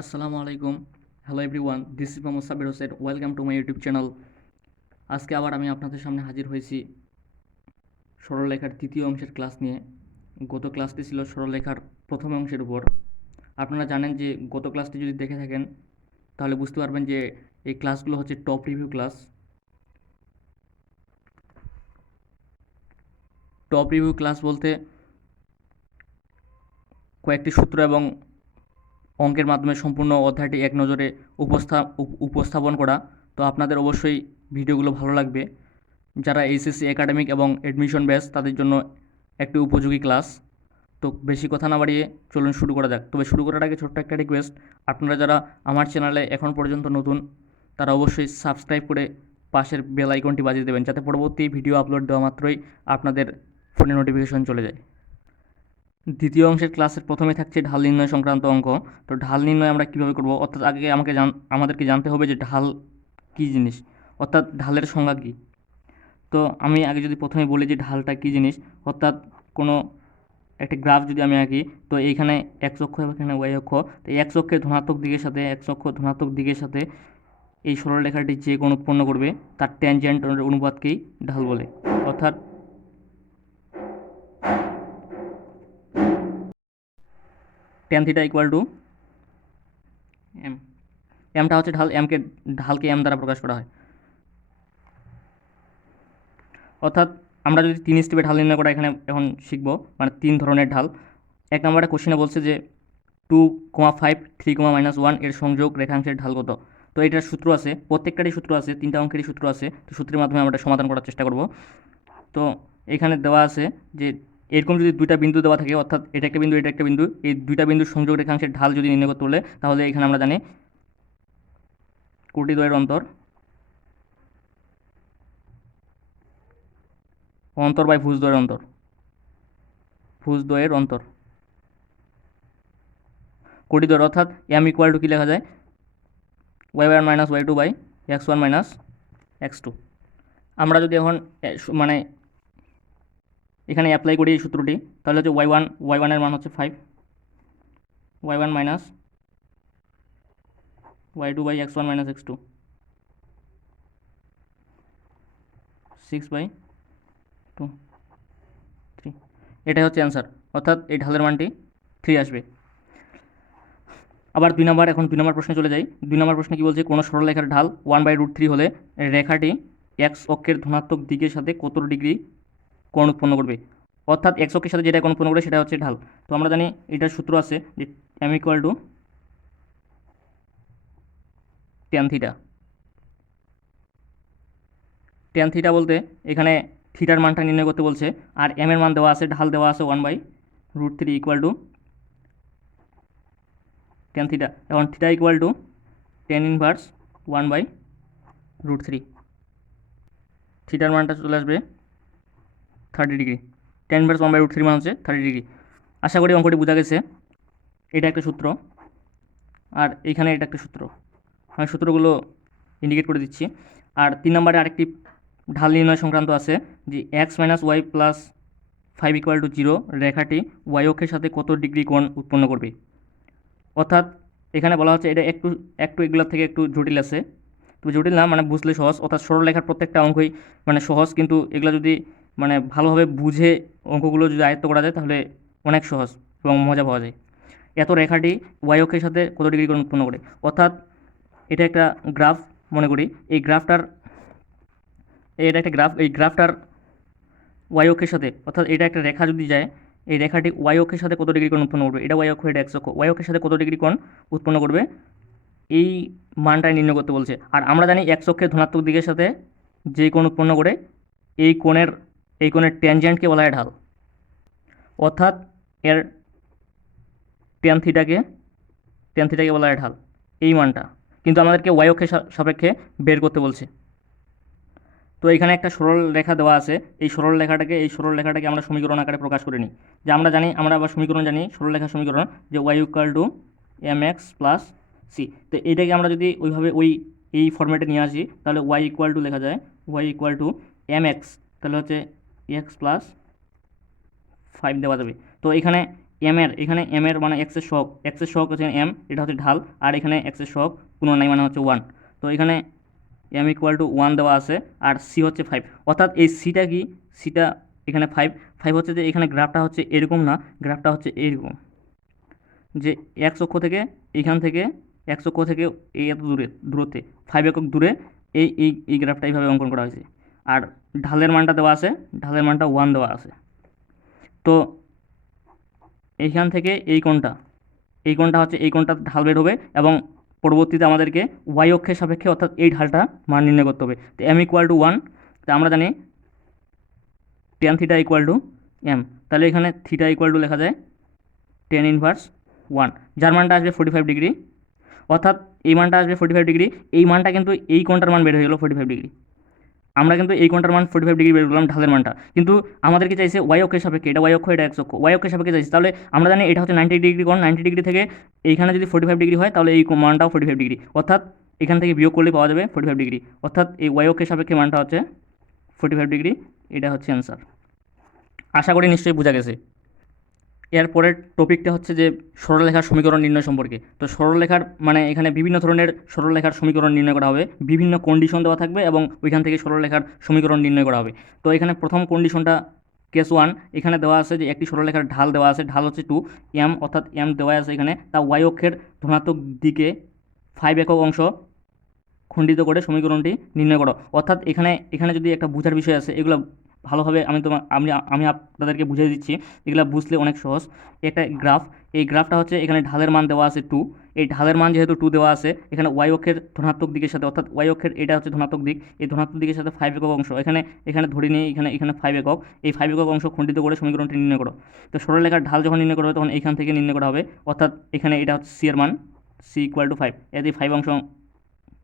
আসসালামু আলাইকুম। Hello everyone, this is Mohammad Sabir Hossain. Welcome to my YouTube channel. আজকে আবার আমি আপনাদের সামনে হাজির হয়েছি সরলরেখার তৃতীয় অংশের ক্লাস নিয়ে। গত ক্লাসটি ছিল সরলরেখার প্রথম অংশের উপর। আপনারা জানেন যে গত ক্লাসটি যদি দেখে থাকেন তাহলে বুঝতে পারবেন যে এই ক্লাসগুলো হচ্ছে top review class. Top review class বলতে কয়েকটি সূত্র এবং অঙ্কের মাধ্যমে সম্পূর্ণ অধ্যায়টি এক নজরে উপস্থাপন করা। তো আপনাদের অবশ্যই ভিডিওগুলো ভালো লাগবে। যারা এইচএসসি একাডেমিক এবং অ্যাডমিশন ব্যাচ তাদের জন্য একটি উপযোগী ক্লাস। তো বেশি কথা না বাড়িয়ে চলুন শুরু করা যাক। তবে শুরু করার আগে ছোট্ট একটা রিকোয়েস্ট, আপনারা যারা আমার চ্যানেলে এখন পর্যন্ত নতুন তারা অবশ্যই সাবস্ক্রাইব করে পাশের বেল আইকনটি বাজিয়ে দেবেন, যাতে পরবর্তী ভিডিও আপলোড দেওয়া মাত্রই আপনাদের ফোনে নোটিফিকেশন চলে যায়। দ্বিতীয় অংশের ক্লাসের প্রথমে থাকছে ঢাল নির্ণয় সংক্রান্ত অঙ্ক। তো ঢাল নির্ণয় আমরা কীভাবে করব, অর্থাৎ আগে আমাদেরকে জানতে হবে যে ঢাল কী জিনিস, অর্থাৎ ঢালের সংজ্ঞা কী। তো আমি আগে যদি প্রথমে বলি যে ঢালটা কী জিনিস, অর্থাৎ কোনো একটা গ্রাফ যদি আমি আঁকি, তো এইখানে এক্স অক্ষ এবং এখানে ওয়াই অক্ষ। তো এই এক্স অক্ষের ধনাত্মক দিকের সাথে এই সরলরেখাটি যে কোণ উৎপন্ন করবে তার ট্যানজেন্ট অনুপাতকেই ঢাল বলে। অর্থাৎ tan theta equal to M. এমটা হচ্ছে ঢাল, ঢালকে এম দ্বারা প্রকাশ করা হয়। অর্থাৎ আমরা যদি 3 স্টেপে ঢাল নির্ণয় করা এখানে এখন শিখবো, মানে 3 ধরনের ঢাল। এক নম্বরে কোশ্চেনে বলছে যে 2,5 3,-1 এর সংযোগ রেখাংশের ঢাল কত। তো এটার সূত্র আছে, প্রত্যেকটারই সূত্র আছে, 3টা অঙ্কেরই সূত্র আছে। তো সূত্রের মাধ্যমে আমরা সমাধান করার চেষ্টা করব। তো এখানে দেওয়া আছে যে এরকম যদি 2টা বিন্দু দেওয়া থাকে, অর্থাৎ এটা একটা বিন্দু এটা একটা বিন্দু, এই 2টা বিন্দুর সংযোগ রেখাংশের ঢাল যদি নির্ণয় করতে বলে, তাহলে এখানে আমরা জানি কোটিদ্বয়ের অন্তর বাই ভুজদ্বয়ের অন্তর কোটিদ্বয়। অর্থাৎ এম ইকুয়াল টু কী লেখা যায়, y1 minus y2 by x1 minus x2। আমরা যদি এখন মানে এখানে অ্যাপ্লাই করি এই সূত্রটি, তাহলে হচ্ছে y1 এর মান হচ্ছে 5, y1 minus y2 by x1 minus x2, 6/2 3। এটাই হচ্ছে অ্যান্সার, অর্থাৎ এই ঢালের মানটি 3 আসবে। আবার 2 নম্বর প্রশ্নে চলে যাই। 2 নম্বর প্রশ্নে কী বলছে, কোনো সরলরেখার ঢাল 1/√3 হলে রেখাটি এক্স অক্ষের ধনাত্মক দিকের সাথে কত ডিগ্রি কোণ উৎপন্ন করবে। অর্থাৎ এক্স অক্ষের সাথে যেটা কোণ উৎপন্ন করবে সেটা হচ্ছে ঢাল। তো আমরা জানি এটার সূত্র আছে যে M equal to tan theta বলতে এখানে থিটার মানটা নির্ণয় করতে বলছে, আর এম এর মান দেওয়া আছে, ঢাল দেওয়া আছে 1/√3 ইকুয়াল টু ট্যান থিটা। এখন theta equal two tan inverse 1/√3। থিটার মানটা চলে আসবে 30 ডিগ্রি। tan ইনভার্স 1/√3 মান হচ্ছে 30 ডিগ্রি। আশা করি অঙ্কটি বোঝা গেছে। এটা একটা সূত্র, আর এইখানে এটা একটা সূত্র। আমি সূত্রগুলো ইন্ডিকেট করে দিচ্ছি। আর 3 নম্বরে আরেকটি ঢাল নির্ণয় সংক্রান্ত আছে যে x minus Y plus 5 equal to 0 রেখাটি ওয়াই অক্ষের সাথে কত ডিগ্রি কোণ উৎপন্ন করবে। অর্থাৎ এখানে বলা হচ্ছে এটা একটু এগুলোর থেকে একটু জটিল আছে, তবে জটিল না, মানে বুঝলে সহজ। অর্থাৎ সরলরেখার প্রত্যেকটা অঙ্কই মানে সহজ, কিন্তু এগুলো যদি মানে ভালোভাবে বুঝে অঙ্কগুলো যদি আয়ত্ত করা যায় তাহলে অনেক সহজ এবং মজা পাওয়া যায়। এত রেখাটি ওয়াই অক্ষের সাথে কত ডিগ্রি কোণ উৎপন্ন করে। অর্থাৎ এটা একটা গ্রাফ মনে করি, এটা একটা গ্রাফ, এই গ্রাফটার ওয়াই অক্ষের সাথে, অর্থাৎ এটা একটা রেখা যদি যায়, এই রেখাটি ওয়াই অক্ষের সাথে কত ডিগ্রি কোণ উৎপন্ন করবে, এটা ওয়াই অক্ষ এটা এক্স অক্ষ, ওয়াই অক্ষের সাথে কত ডিগ্রি কোণ উৎপন্ন করবে এই মানটাই নির্ণয় করতে বলছে। আর আমরা জানি এক্স অক্ষের ধনাত্মক দিকের সাথে যে কোণ উৎপন্ন করে এই কোণের ট্যানজেন্টকে বলা হয় ঢাল। অর্থাৎ এর ট্যান থিটাকে বলা হয় ঢাল, এই মানটা। কিন্তু আমাদেরকে ওয়াই অক্ষের সাপেক্ষে বের করতে বলছে। তো এখানে একটা সরল রেখা দেওয়া আছে, এই সরল রেখাটাকে আমরা সমীকরণ আকারে প্রকাশ করে নিই। যে আমরা আবার সমীকরণ জানি, সরলরেখার সমীকরণ যে Y equal to M X plus C. তো এইটাকে আমরা যদি ওইভাবে এই ফর্মেটে নিয়ে আসি, তাহলে ওয়াই ইকুয়াল টু লেখা যায় Y equal to M X, তাহলে হচ্ছে এক্স প্লাস 5 দেওয়া যাবে। তো এখানে এর এখানে এর মানে এক্সের সহগ হচ্ছে এম, এটা হচ্ছে ঢাল, আর এখানে এক্সের সহগ কোনো নাই মানে হচ্ছে 1। তো এখানে m = 1 দেওয়া আছে, আর সি হচ্ছে 5। অর্থাৎ এই সিটা কি, সিটা এখানে 5 হচ্ছে যে এখানে গ্রাফটা হচ্ছে এরকম না, গ্রাফটা হচ্ছে এইরকম, যে এক্স অক্ষ থেকে এইখান থেকে এক্স অক্ষ থেকে এই এত দূরত্বে 5 একক দূরে এই গ্রাফটা এইভাবে অঙ্কন করা হয়েছে। আর ঢালের মানটা দেওয়া আছে, ঢালের মানটা 1 দেওয়া আছে। তো এইখান থেকে এই কোণটা হচ্ছে এই কোণটা ঢাল বের হবে, এবং পরবর্তীতে আমাদেরকে ওয়াই অক্ষের সাপেক্ষে অর্থাৎ এই ঢালটা মান নির্ণয় করতে হবে। তো m = 1, তা আমরা জানি tan θ = m, তাহলে এখানে θ = লেখা যায় tan ইনভার্স 1, যার মানটা আসবে 45 ডিগ্রি। অর্থাৎ এই মানটা আসবে 45 ডিগ্রি, এই মানটা কিন্তু এই কোণটার মান বের হয়ে গেল 45 ডিগ্রি। আমরা কিন্তু এই কোণটার মান 45 ডিগ্রি বের করলাম ঢালের মানটা, কিন্তু আমাদেরকে চাইছে ওয়াই অক্ষের সাপেক্ষে, এটা ওয়াই অক্ষ এটা এক্স অক্ষ, ওয়াই অক্ষের সাপেক্ষে চাইছে। তাহলে আমরা জানি এটা হচ্ছে 90 ডিগ্রি কোণ, 90 ডিগ্রি থেকে এইখানে যদি 45 ডিগ্রি হয় তাহলে এই মানটাও 45 ডিগ্রি, অর্থাৎ এখান থেকে বিয়োগ করলে পাওয়া যাবে 45 ডিগ্রি, অর্থাৎ এই ওয়াই অক্ষের সাপেক্ষে মানটা হচ্ছে 45 ডিগ্রি। এটা হচ্ছে অ্যান্সার। আশা করি নিশ্চয়ই বোঝা গেছে। এরপরের টপিকটা হচ্ছে যে সরলরেখার সমীকরণ নির্ণয় সম্পর্কে। তো সরলরেখার মানে এখানে বিভিন্ন ধরনের সরলরেখার সমীকরণ নির্ণয় করা হবে, বিভিন্ন কন্ডিশন দেওয়া থাকবে এবং ওইখান থেকে সরলরেখার সমীকরণ নির্ণয় করা হবে। তো এখানে প্রথম কন্ডিশনটা কেস 1, এখানে দেওয়া আছে যে একটি সরলরেখার ঢাল দেওয়া আছে, ঢাল হচ্ছে 2m, অর্থাৎ m দেওয়া আছে এখানে, তা ওয়াই অক্ষের ধনাত্মক দিকে 5 একক অংশ খণ্ডিত করে সমীকরণটি নির্ণয় করো। অর্থাৎ এখানে যদি একটা বোঝার বিষয় আছে, এগুলো ভালোভাবে আমি আপনাদেরকে বুঝিয়ে দিচ্ছি, এগুলো বুঝলে অনেক সহজ। একটা গ্রাফ, এই গ্রাফটা হচ্ছে এখানে ঢালের মান দেওয়া আছে 2, এই ঢালের মান যেহেতু 2 দেওয়া আছে, এখানে ওয়াই অক্ষের ধনাত্মক দিকের সাথে, অর্থাৎ ওয়াই অক্ষের এটা হচ্ছে ধনাত্মক দিক, এই ধনাত্মক দিকের সাথে 5 একক অংশ এখানে ধরে নিয়ে এখানে 5 একক, এই 5 একক অংশ খণ্ডিত করে সমীকরণটি নির্ণয় করো। তো সরলরেখার ঢাল যখন নির্ণয় করা হবে তখন এখান থেকে নির্ণয় করা হবে, অর্থাৎ এখানে এটা হচ্ছে সি এর মান, c = 5, এতে 5 অংশ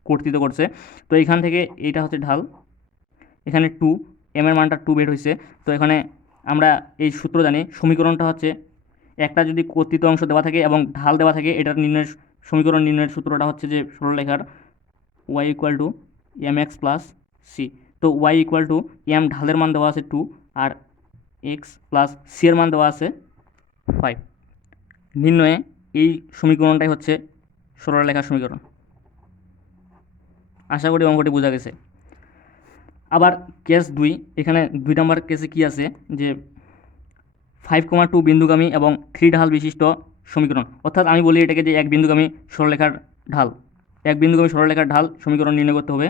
কর্তৃত্ব করছে। তো এখান থেকে এইটা হচ্ছে ঢাল, এখানে 2, এর মানটা 2 বের হয়েছে। তো এখানে আমরা এই সূত্র জানি, সমীকরণটা হচ্ছে একটা যদি কর্তৃত্ব অংশ দেওয়া থাকে এবং ঢাল দেওয়া থাকে, এটার সমীকরণ নির্ণয়ের সূত্রটা হচ্ছে যে সরলরেখার y = mx + c। তো y = m, ঢালের মান দেওয়া আছে 2, আর x + c এর মান দেওয়া আছে 5। নির্ণয়ে এই সমীকরণটাই হচ্ছে সরলরেখার সমীকরণ। আশা করি অঙ্কটি বোঝা গেছে। আবার কেস 2, এখানে 2 নম্বর কেসে কি আছে যে 5,2 বিন্দুগামী এবং 3 ঢাল বিশিষ্ট সমীকরণ। অর্থাৎ আমি বলি এটাকে যে এক বিন্দুগামী সরলরেখার ঢাল, এক বিন্দুগামী সরলরেখার ঢাল সমীকরণ নির্ণয় করতে হবে।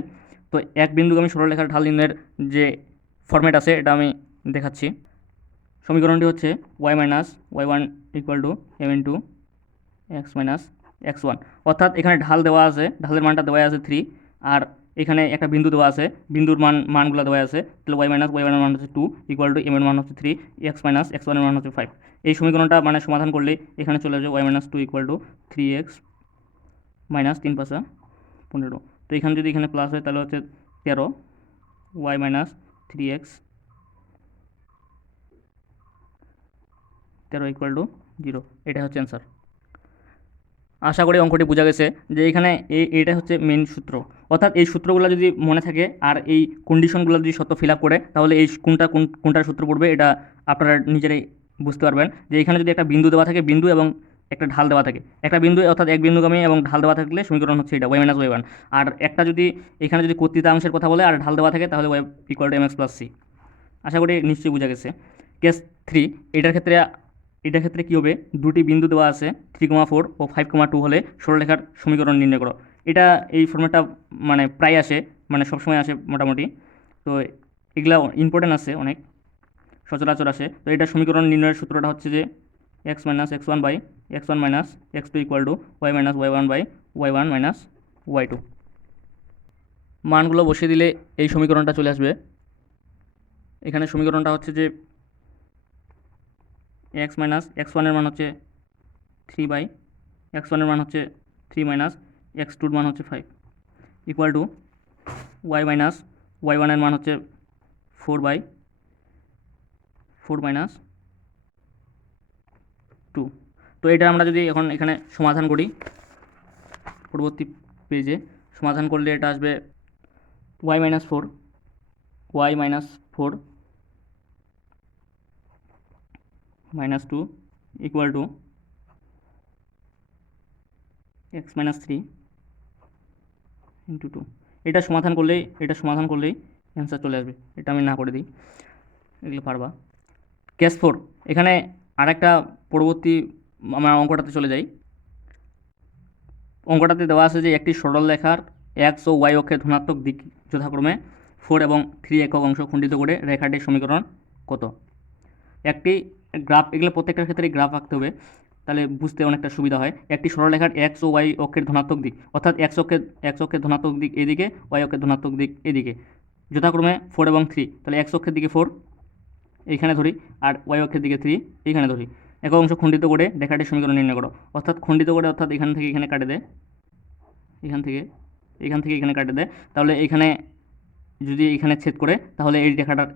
তো এক বিন্দুগামী সরলরেখার ঢাল নির্ণয়ের যে ফরম্যাট আছে এটা আমি দেখাচ্ছি। সমীকরণটি হচ্ছে y - y1 = m × x - x1। অর্থাৎ এখানে ঢাল দেওয়া আছে, ঢালের মানটা দেওয়া আছে 3, আর এখানে একটা বিন্দু দেওয়া আছে, বিন্দুর মানগুলো দেওয়া আছে। তাহলে y - y1 এর মান হচ্ছে 2 = m এর মান হচ্ছে 3, x - x1 এর মান হচ্ছে 5। এই সমীকরণটা মানে সমাধান করলে এখানে চলে আসবে y - 2 = 3x - 3 × 5 = 15। তো এখানে যদি এখানে প্লাস হয় তাহলে হচ্ছে 13, y - 3x 13 = 0। এটা হচ্ছে অ্যান্সার। আশা করি অঙ্কটি বোঝা গেছে যে এখানে এটা হচ্ছে মেন সূত্র। অর্থাৎ এই সূত্রগুলো যদি মনে থাকে আর এই কন্ডিশনগুলো যদি সত্য ফিল আপ করে, তাহলে এই কোনটার সূত্র পড়বে এটা আপনারা নিজেরাই বুঝতে পারবেন। যে এখানে যদি একটা বিন্দু দেওয়া থাকে, বিন্দু এবং একটা ঢাল দেওয়া থাকে, একটা বিন্দু অর্থাৎ এক বিন্দুগামী এবং ঢাল দেওয়া থাকলে সমীকরণ হচ্ছে এটা y - y1। আর একটা যদি এখানে যদি কর্তৃত্বাংশের কথা বলে আর ঢাল দেওয়া থাকে তাহলে y = mx + c। আশা করি নিশ্চয়ই বোঝা গেছে। কেস 3, এটার ক্ষেত্রে কী হবে, দুটি বিন্দু দেওয়া আছে 3,4 ও 5,2 হলে সরলরেখার সমীকরণ নির্ণয় করো। এটা এই ফর্মেটটা মানে প্রায় আসে, মানে সবসময় আসে মোটামুটি। তো এগুলা ইম্পর্টেন্ট আছে, অনেক সচরাচর আসে। তো এটা সমীকরণ নির্ণয়ের সূত্রটা হচ্ছে যে x - x1 / x1 - x2 = y - y1 / y1 - y2। মানগুলো বসিয়ে দিলে এই সমীকরণটা চলে আসবে। এখানে সমীকরণটা হচ্ছে যে x - x1 এর মান হচ্ছে 3 / x1 এর মান হচ্ছে 3 - x2 এর মান হচ্ছে 5 = y - y1 এর মান হচ্ছে 4 / 4 - 2। তো এটা আমরা যদি এখন এখানে সমাধান করি, পরবর্তী পেজে সমাধান করলে এটা আসবে y - 4 - 2 equal to X minus three into two. এটা সমাধান করলেই অ্যান্সার চলে আসবে। এটা আমি না করে দিই, এগুলো পারবা। কেস 4, এখানে আরেকটা পরবর্তী আমরা অঙ্কটাতে চলে যাই। অঙ্কটাতে দেওয়া আছে যে একটি সরল রেখার এক্স ও ওয়াই অক্ষের ধনাত্মক দিক যথাক্রমে 4 এবং 3 একক অংশ খণ্ডিত করে রেখাটির সমীকরণ কত। একটি গ্রাফ, এগুলো প্রত্যেকটার ক্ষেত্রে গ্রাফ আঁকতে হবে, তাহলে বুঝতে অনেকটা সুবিধা হয়। একটি সরলরেখার এক্স ও ওয়াই অক্ষের ধনাত্মক দিক, অর্থাৎ এক্স অক্ষের ধনাত্মক দিক এদিকে, ওয়াই অক্ষের ধনাত্মক দিক এদিকে, যথাক্রমে 4 এবং 3। তাহলে এক্স অক্ষের দিকে 4 এইখানে ধরি, আর ওয়াই অক্ষের দিকে 3 এইখানে ধরি। একক অংশ খণ্ডিত করে রেখাটির সমীকরণ নির্ণয় করো। অর্থাৎ খণ্ডিত করে, অর্থাৎ এখান থেকে এখানে কাটে দেয়, এখান থেকে এখানে কাটে দেয়। তাহলে এইখানে যদি এখানে ছেদ করে, তাহলে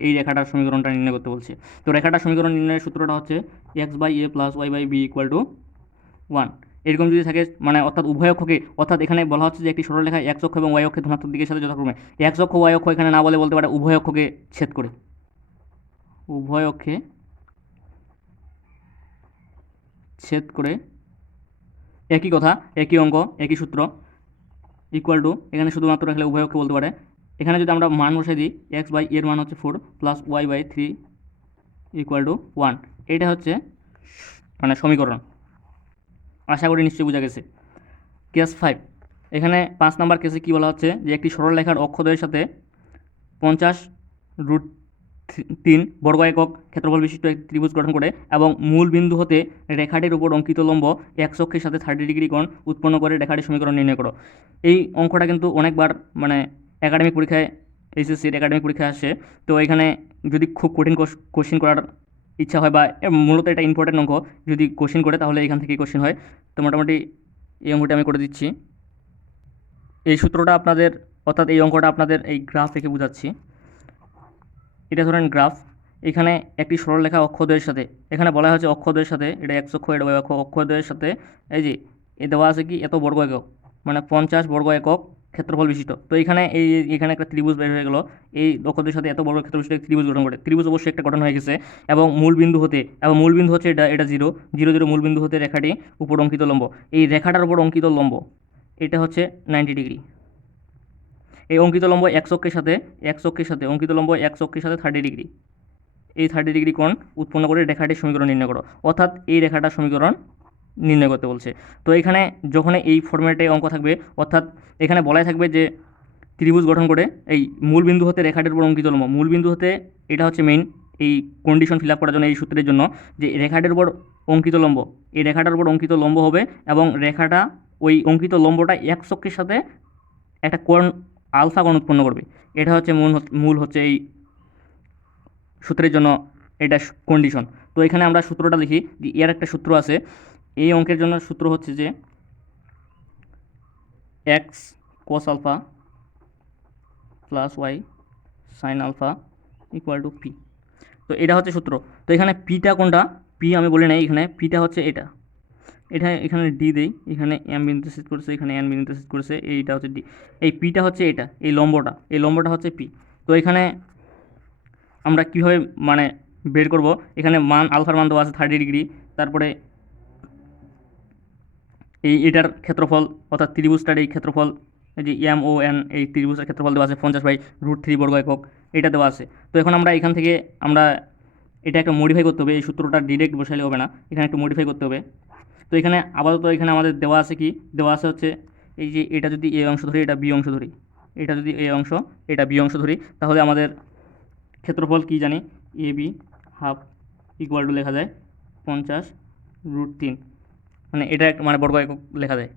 এই রেখাটার সমীকরণটা নির্ণয় করতে বলছে। তো রেখাটার সমীকরণ নির্ণয়ের সূত্রটা হচ্ছে X by A plus Y by B equal to 1। এরকম যদি থাকে, মানে অর্থাৎ উভয় অক্ষকে, অর্থাৎ এখানে বলা হচ্ছে যে একটি সরলরেখা এক্স অক্ষ এবং ওয়াই অক্ষের ধনাত্মক দিকের সাথে যথাক্রমে, এক্স অক্ষ ওয়াই অক্ষ এখানে না বলতে পারে উভয় অক্ষকে ছেদ করে, উভয় অক্ষে ছেদ করে, একই কথা, একই অঙ্ক, একই সূত্র, ইকুয়াল টু, এখানে শুধুমাত্র রাখলে উভয় অক্ষে বলতে পারে। এখানে যদি আমরা মান বসাই দিই, এক্স বাই এর মান হচ্ছে 4 plus Y by 3 equal to 1। এটা হচ্ছে মানে সমীকরণ। আশা করি নিশ্চয়ই বোঝা গেছে। কেস 5, এখানে 5 নাম্বার কেসে কী বলা হচ্ছে যে একটি সরলরেখার অক্ষদ্বয়ের সাথে 50√3 বর্গ একক ক্ষেত্রফল বিশিষ্ট একটি ত্রিভুজ গঠন করে এবং মূল বিন্দু হতে রেখাটির উপর অঙ্কিত লম্ব এক্স অক্ষের সাথে 30 ডিগ্রি কোণ উৎপন্ন করে রেখাটির সমীকরণ নির্ণয় করো। এই অঙ্কটা কিন্তু অনেকবার মানে একাডেমিক পরীক্ষায়, এইচএসসির একাডেমিক পরীক্ষায় আসে। তো এখানে যদি খুব কঠিন কোশ্চিন করার ইচ্ছা হয়, বা মূলত এটা ইম্পর্টেন্ট অঙ্ক, যদি কোশ্চিন করে তাহলে এখান থেকেই কোশ্চিন হয়। তো মোটামুটি এই অঙ্কটি আমি করে দিচ্ছি। এই সূত্রটা আপনাদের, অর্থাৎ এই অঙ্কটা আপনাদের এই গ্রাফ রেখে বোঝাচ্ছি। এটা ধরেন গ্রাফ, এখানে একটি সরলরেখা অক্ষদ্বয়ের সাথে, এখানে বলা হয়েছে অক্ষদ্বয়ের সাথে, এটা এক্স অক্ষ, এটা ওয়াই অক্ষ, অক্ষদ্বয়ের সাথে এই যে এ দেওয়া আছে কি এত বর্গ একক, মানে 50 বর্গ একক ক্ষেত্রফল বিশিষ্ট। তো এখানে একটা ত্রিভুজ বের হয়ে গেল, এই অক্ষদ্বয়ের সাথে এত বর্গ ক্ষেত্র বিশিষ্ট ত্রিভুজ গঠন করে, ত্রিভুজ অবশ্যই একটা গঠন হয়ে গেছে। এবং মূল বিন্দু হচ্ছে এটা 0 0 0 মূল বিন্দু হতে রেখাটি উপর অঙ্কিত লম্ব, এই রেখাটার উপর অঙ্কিত লম্ব এটা হচ্ছে 90 ডিগ্রি। এই অঙ্কিত লম্ব এক্স অক্ষের সাথে অঙ্কিত লম্ব এক্স অক্ষের সাথে 30 ডিগ্রি, এই 30 ডিগ্রি কোণ উৎপন্ন করে রেখাটির সমীকরণ নির্ণয় করো। অর্থাৎ এই রেখাটার সমীকরণ নির্ণয় করতে বলছে। তো এখানে যখন এই ফরম্যাটে অঙ্ক থাকবে, অর্থাৎ এখানে বলাই থাকবে যে ত্রিভুজ গঠন করে এই মূল বিন্দু হতে রেখাটির উপর অঙ্কিত লম্ব, মূল বিন্দু হতে, এটা হচ্ছে মেইন এই কন্ডিশন ফিল আপ করার জন্য, এই সূত্রের জন্য, যে রেখাটির উপর অঙ্কিত লম্ব, এই রেখাটার উপর অঙ্কিত লম্ব হবে এবং রেখাটা ওই অঙ্কিত লম্বটা এক্স অক্ষের সাথে একটা কোণ আলফা কোণ উৎপন্ন করবে। এটা হচ্ছে মূল হচ্ছে এই সূত্রের জন্য এটা কন্ডিশন। তো এখানে আমরা সূত্রটা লিখি যে এর একটা সূত্র আছে এই অঙ্কের জন্য। সূত্র হচ্ছে যে X cos alpha plus Y sine alpha equal to P. তো এটা হচ্ছে সূত্র। তো এখানে পিটা কোনটা, পি আমি বলি নাই, এখানে পিটা হচ্ছে এটা, এখানে ডি দেই, এখানে এম বিন্দুতে সেট করেছে, এখানে এন বিন্দুতে সেট করেছে, এইটা হচ্ছে ডি। এই পিটা হচ্ছে এটা, এই লম্বটা হচ্ছে পি। তো এখানে আমরা কীভাবে মানে বের করব, এখানে মান আলফার মান দেওয়া আছে 30 ডিগ্রি, তারপরে এটার ক্ষেত্রফল, অর্থাৎ ত্রিভুজটার এই ক্ষেত্রফল, এই যে এম ও এন, এই ত্রিভুজের ক্ষেত্রফল দেওয়া আছে 50/√3 বর্গ একক, এটা দেওয়া আছে। তো এখন আমরা এখান থেকে এটা একটা মডিফাই করতে হবে, এই সূত্রটা ডিরেক্ট বসাইলে হবে না, এখানে একটু মডিফাই করতে হবে। তো এখানে আপাতত এখানে আমাদের দেওয়া আছে কি, দেওয়া আছে হচ্ছে এই যে এটা যদি এ অংশ ধরি, এটা বি অংশ ধরি, এটা যদি এ অংশ, এটা বি অংশ ধরি, তাহলে আমাদের ক্ষেত্রফল কি জানি, A B half equal to লেখা যায় 50√3, মানে এটা মানে বর্গ একক লেখা যায়।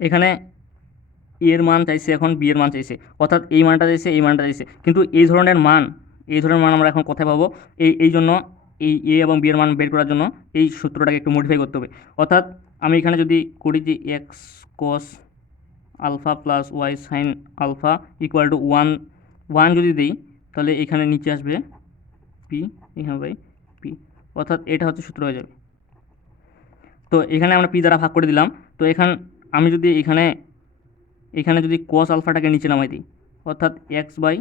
এখানে এর মান চাইছে, এখন বি এর মান চাইছে, অর্থাৎ এই মানটা চাইছে, কিন্তু এই ধরনের মান আমরা এখন কোথায় পাবো, এই জন্য এই এ এবং বি এর মান বের করার জন্য এই সূত্রটাকে একটু মডিফাই করতে হবে। অর্থাৎ আমি এখানে যদি করি যে X cos alpha plus Y sine alpha equal to 1 যদি দিই, তাহলে এখানে নিচে আসবে পি, এখানে বাই পি, অর্থাৎ এটা হচ্ছে সূত্র হয়ে যাবে। তো এখানে আমরা পি দ্বারা ভাগ করে দিলাম। তো আমি যদি এখানে যদি কস আলফাটাকে নিচে নামাই দিই, অর্থাৎ X by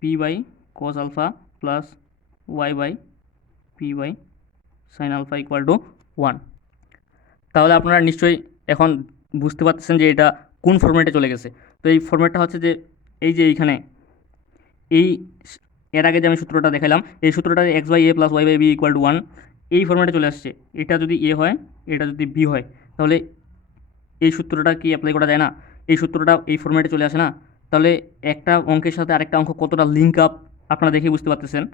P by cos alpha plus Y by P by sine alpha equal to 1। তাহলে আপনারা নিশ্চয়ই এখন বুঝতে পারতেছেন যে এটা কোন ফর্ম্যাটে চলে গেছে। তো এই ফর্ম্যাটটা হচ্ছে যে এই যে এইখানে এই এর আগে যে আমি সূত্রটা দেখালাম, এই সূত্রটা X by A plus Y by B equal to 1 এই ফর্ম্যাটে চলে আসছে। এটা যদি এ হয়, এটা যদি বি হয়, তাহলে এই সূত্রটা কি অ্যাপ্লাই করা যায় না? এই সূত্রটা এই ফর্ম্যাটে চলে আসে না? তাহলে একটা অঙ্কের সাথে আরেকটা অঙ্ক কতটা লিঙ্ক আপ আপনারা দেখে বুঝতে পারতেছেন।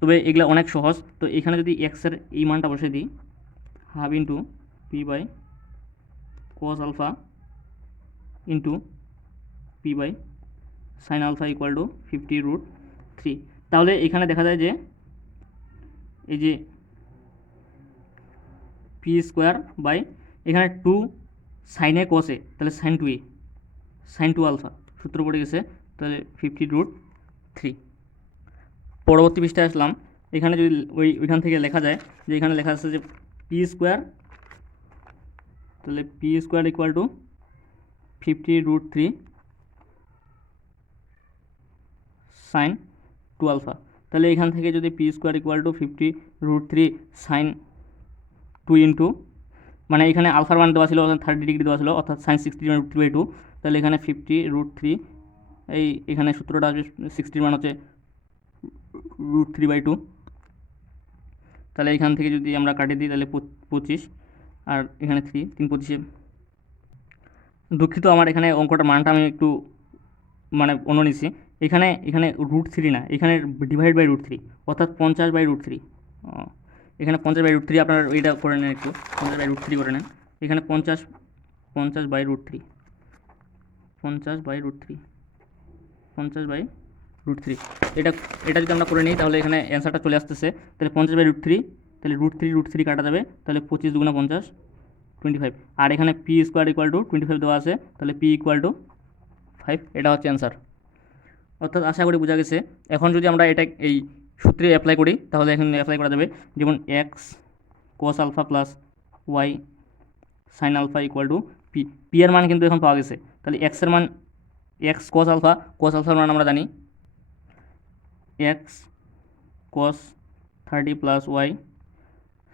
তবে এগুলো অনেক সহজ। তো এখানে যদি এক্সের এই মানটা বসে দিই, half into P by cos alpha into P by sine alpha equal to 50√3, তাহলে এখানে দেখা যায় যে এই যে পি স্কোয়ার বাই এখানে 2 সাইনে কসে, তাহলে সাইন 2a সাইন 2 আলফা সূত্র পড়ে গেছে, তাহলে 50√3। পরবর্তী পৃষ্ঠায় আসলাম। এখানে যদি ওইখান থেকে লেখা যায় যে এখানে লেখা আছে যে পি স্কোয়ার, তাহলে P square equal to 50√3 sine 2 alpha. তাহলে এখান থেকে যদি P square equal to 50√3 sine 2 into, মানে এখানে আলফার মান দেওয়া ছিল 30 ডিগ্রি দেওয়া ছিল, অর্থাৎ সাইন 60/2, তাহলে এখানে 50√3 এই এখানে সূত্রটা আসবে 60 মান হচ্ছে √3/2। তাহলে এখান থেকে যদি আমরা কাটিয়ে দিই তাহলে 25, আর এখানে 3 3×25। দুঃখিত, আমার এখানে অঙ্কটার মানটা আমি একটু মানে অন্য নিছি। এখানে এখানে √3 না, এখানে ডিভাইড বাই √3, অর্থাৎ 50/√3। এখানে 50/√3 আপনার এইটা করে নেন, একটু 50/√3 করে নেন। এখানে 50/√3 50/√3 এটা এটা যদি আমরা করে নিই তাহলে এখানে অ্যান্সারটা চলে আসতেছে। তাহলে 50/√3, তাহলে √3 কাটা যাবে, তাহলে 25 দুগুণা 50 25। আর এখানে পি স্কোয়ার ইকুয়াল টু 25 দেওয়া আছে, তাহলে পি ইকুয়াল টু 5, এটা হচ্ছে অ্যান্সার। অর্থাৎ আশা করি বোঝা গেছে। এখন যদি আমরা এটা এই সূত্রে অ্যাপ্লাই করি তাহলে এখানে অ্যাপ্লাই করা যাবে, যেমন X cos alpha plus Y sine alpha equal to P. P এর মান কিন্তু এখন পাওয়া গেছে, তাহলে এক্সের মান এক্স কস আলফার মান আমরা জানি X cos 30 plus Y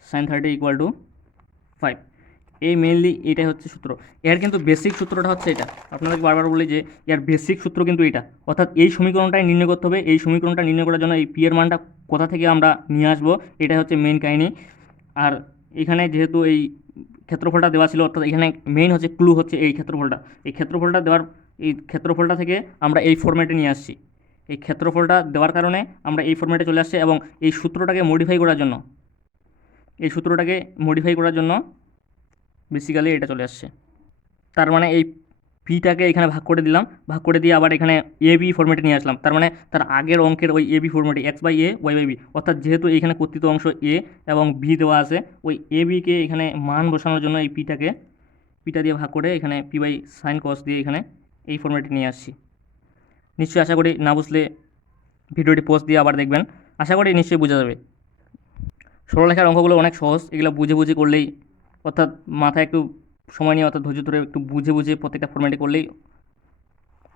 sine 30 equal to 5। এই মেইনলি এটাই হচ্ছে সূত্র। এর কিন্তু বেসিক সূত্রটা হচ্ছে এটা। আপনাদেরকে বারবার বলি যে এর বেসিক সূত্র কিন্তু এটা, অর্থাৎ এই সমীকরণটাই নির্ণয় করতে হবে। এই সমীকরণটা নির্ণয় করার জন্য এই পি এর মানটা কোথা থেকে আমরা নিয়ে আসবো, এটাই হচ্ছে মেইন কাহিনী। আর এখানে যেহেতু এই ক্ষেত্রফলটা দেওয়া ছিল, অর্থাৎ এখানে মেইন হচ্ছে ক্লু হচ্ছে এই ক্ষেত্রফলটা। এই ক্ষেত্রফলটা দেওয়ার এই ক্ষেত্রফলটা থেকে আমরা এই ফরম্যাটে নিয়ে আসছি। এই ক্ষেত্রফলটা দেওয়ার কারণে আমরা এই ফরম্যাটে চলে আসছি, এবং এই সূত্রটাকে মডিফাই করার জন্য বেসিক্যালি এটা চলে আসছে। তার মানে এই পিটাকে এখানে ভাগ করে দিলাম, ভাগ করে দিয়ে আবার এখানে এ বি ফরম্যাটে নিয়ে আসলাম। তার মানে তার আগের অঙ্কের ওই এ বি ফরম্যাটে X by A Y by B, অর্থাৎ যেহেতু এখানে কর্তৃত অংশ এ এবং বি দেওয়া আছে, ওই এ বিকে এখানে মান বসানোর জন্য এই পিটা দিয়ে ভাগ করে এখানে পি বাই সাইন কস দিয়ে এখানে এই ফরম্যাটে নিয়ে আসছি। নিশ্চয়ই আশা করি না বুঝলে ভিডিওটি পোস্ট দিয়ে আবার দেখবেন, আশা করি নিশ্চয়ই বোঝা যাবে। সরলরেখার অঙ্কগুলো অনেক সহজ, এগুলো বুঝে করলেই, অর্থাৎ মাথায় একটু সময় নিয়ে অর্থাৎ ধৈর্য ধরে একটু বুঝে প্রত্যেকটা ফরম্যাটে করলেই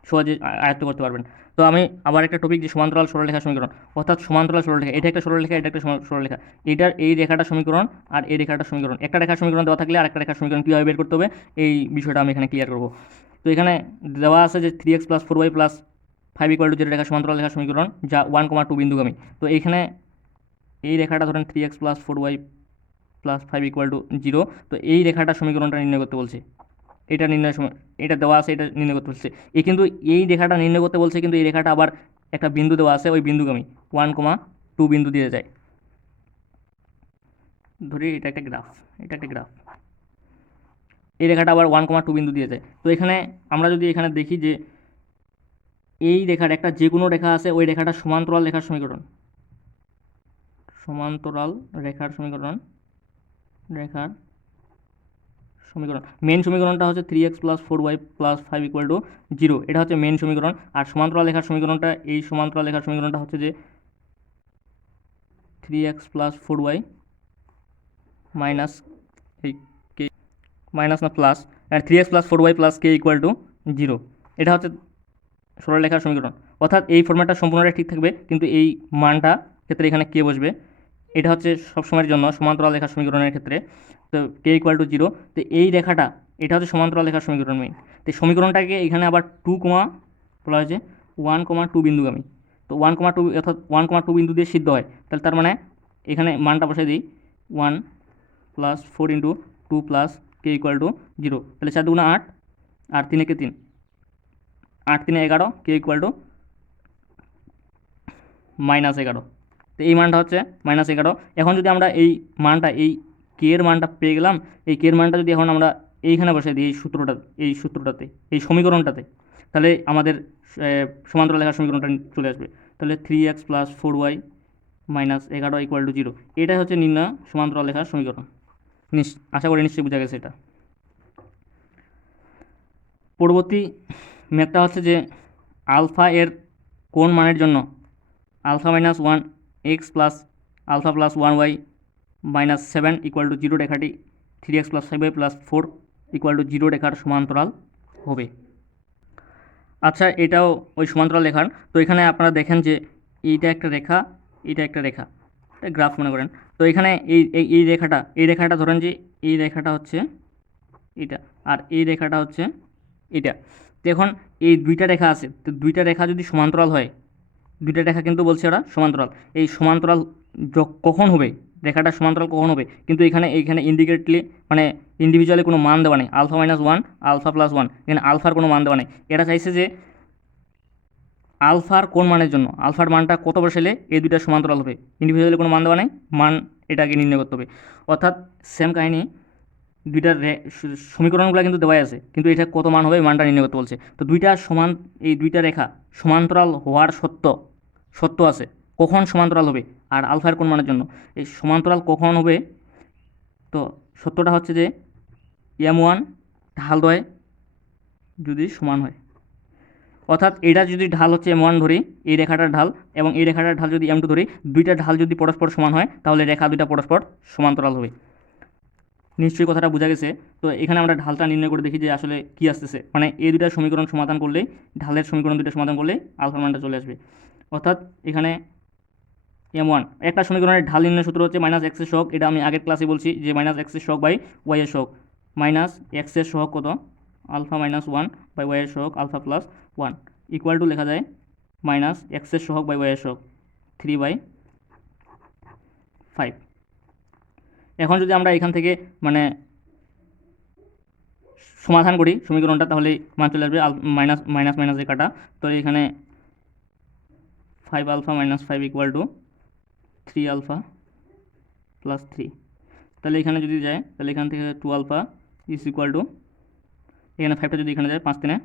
সহজে আয়ত্ত করতে পারবেন। তো আমি আবার একটা টপিক যে সমান্তরাল সরলরেখা সমীকরণ, অর্থাৎ সমান্তরাল সরলরেখা, এটা একটা সরলরেখা, এটা একটা সরলরেখা, এটার এই রেখাটা সমীকরণ আর এই রেখাটা সমীকরণ। একটা রেখার সমীকরণ দেওয়া থাকলে আরেকটা রেখার সমীকরণ কীভাবে বের করতে হবে এই বিষয়টা আমি এখানে ক্লিয়ার করব। তো এখানে দেওয়া আছে যে 3x + 4y + 5 = 0 রেখা সমান্তরাল রেখা সমীকরণ, যা 1, 2 বিন্দুগামী। তো এইখানে এই রেখাটা ধরেন 3x + 4y + 5 = 0। তো এই রেখাটা সমীকরণটা নির্ণয় করতে বলছে, এটা নির্ণয়ের সময় এটা দেওয়া আছে, এটা নির্ণয় করতে বলছে। কিন্তু এই রেখাটা নির্ণয় করতে বলছে, কিন্তু এই রেখাটা আবার একটা বিন্দু দেওয়া আছে, ওই বিন্দুগামী 1, 2 বিন্দু দিয়ে যায়। ধরি এটা একটা গ্রাফ, এই রেখাটা আবার 1, 2 বিন্দু দিয়ে যায়। তো এখানে আমরা যদি এখানে দেখি যে এই রেখার একটা যে কোনো রেখা আছে, ওই রেখাটা সমান্তরাল রেখার সমীকরণ, মেন সমীকরণটা হচ্ছে 3x + 4y + 5 = 0, এটা হচ্ছে মেন সমীকরণ। আর সমান্তরাল রেখার সমীকরণটা, এই সমান্তরাল রেখার সমীকরণটা হচ্ছে যে 3x + 4y আর 3x + 4y + k = 0, এটা হচ্ছে সরলরেখার সমীকরণ। অর্থাৎ এই ফর্ম্যাটটা সম্পূর্ণটাই ঠিক থাকবে, কিন্তু এই মানটা ক্ষেত্রে এখানে কে বসবে, এটা হচ্ছে সবসময়ের জন্য সমান্তরাল রেখার সমীকরণের ক্ষেত্রে। তো কে ইকুয়াল টু 0, তো এই রেখাটা এটা হচ্ছে সমান্তরাল রেখার সমীকরণ মেইন। তো সমীকরণটাকে এখানে আবার 2, বলা হয়েছে 1,2 বিন্দুগামী। তো 1,2 অর্থাৎ 1,2 বিন্দু দিয়ে সিদ্ধ হয়, তাহলে তার মানে এখানে মানটা বসাই দিই 1 plus 4 into 2 plus K equal to 0, তাহলে 4 2 8 আর 3 একে 3, 8 3 11, কে ইকুয়াল টু -11। তো এই মানটা হচ্ছে -11। এখন যদি আমরা এই মানটা, এই কে এর মানটা পেয়ে গেলাম, এই কে এর মানটা যদি এখন আমরা এইখানে বসাই দিই এই সূত্রটাতে, এই সমীকরণটাতে, তাহলে আমাদের সমান্তরাল রেখার সমীকরণটা চলে আসবে। তাহলে 3x plus 4y minus 11 equal to 0, এটাই হচ্ছে নির্ণয় সমান্তরাল রেখার সমীকরণ। আশা করি নিশ্চয়ই বোঝা গেছে এটা। পরবর্তী ম্যাথটা হচ্ছে যে আলফা এর কোন মানের জন্য alpha minus 1x plus alpha plus 1y minus 7 equal to 0 রেখাটি 3x plus 5y plus 4 equal to 0 রেখার সমান্তরাল হবে। আচ্ছা, এটাও ওই সমান্তরাল রেখার। তো এখানে আপনারা দেখেন যে এইটা একটা রেখা, এটা একটা রেখা, গ্রাফ মনে করেন। তো এখানে এই রেখাটা ধরেন যে এই রেখাটা হচ্ছে এটা, আর এই রেখাটা হচ্ছে এটা। তো এখন এই দুইটা রেখা আছে, তো দুইটা রেখা যদি সমান্তরাল হয়, দুইটা রেখা কিন্তু বলছে ওরা সমান্তরাল, এই সমান্তরাল কখন হবে, রেখাটা সমান্তরাল কখন হবে, কিন্তু এইখানে ইন্ডিকেটলি মানে ইন্ডিভিজুয়ালি কোনো মান দেওয়া নেই। আলফা মাইনাস 1, আলফা প্লাস 1, এখানে আলফার কোনো মান দেওয়া নেই। এটা চাইছে যে আলফার কোন মানের জন্য, আলফার মানটা কত বসালে এই দুইটা সমান্তরাল হবে, ইন্ডিভিজুয়ালি কোনো মান দেওয়া নেই, মান এটাকে নির্ণয় করতে হবে। অর্থাৎ সেম কাহিনী, দুইটার সমীকরণগুলো কিন্তু দেওয়াই আছে, কিন্তু এটা কত মান হবে মানটা নির্ণয় করতে বলছে। তো এই দুইটা রেখা সমান্তরাল হওয়ার সত্য আছে, কখন সমান্তরাল হবে আর আলফার কোন মানের জন্য এই সমান্তরাল কখন হবে। তো সত্যটা হচ্ছে যে m1 ঢাল দ্বয় যদি সমান হয়, অর্থাৎ এটা যদি ঢাল হচ্ছে m1 ধরি, এই রেখাটার ঢাল, এবং এই রেখাটার ঢাল যদি m2 ধরি, দুইটা ঢাল যদি পরস্পর সমান হয়, তাহলে রেখা দুইটা পরস্পর সমান্তরাল হবে। নিশ্চয়ই কথাটা বোঝা গেছে। তো এখানে আমরা ঢালটা নির্ণয় করে দেখি যে আসলে কি আসতেছে, মানে এই দুইটা সমীকরণ সমাধান করলেই, ঢালের সমীকরণ দুইটা সমাধান করলেই আলফার মানটা চলে আসবে। অর্থাৎ এখানে m1, একটা সমীকরণের ঢাল নির্ণয় সূত্র হচ্ছে মাইনাস এক্সের সহগ, এটা আমি আগের ক্লাসে বলছি যে মাইনাস এক্সের সহগ বাই ওয়াইয়ের সহগ। মাইনাস এক্সের সহগ কত, আলফা মাইনাস 1 বাই ওয়াইয়ের সহগ আলফা প্লাস 1 ইকুয়াল টু লেখা যায় মাইনাস এক্সের সহগ বাই ওয়াইয়ের সহগ 3/5। এখন যদি আমরা এখান থেকে মানে সমাধান করি সমীকরণটা, তাহলে মান চলে আসবে মাইনাস মাইনাস মাইনাসে কাটা। তো এখানে 5 alpha minus 5 equal to 3 alpha plus 3। তাহলে এখানে যদি যায়, তাহলে এখান থেকে 2 আলফা ইজ ইকুয়াল টু, এখানে 5টা যদি এখানে যায় 5 3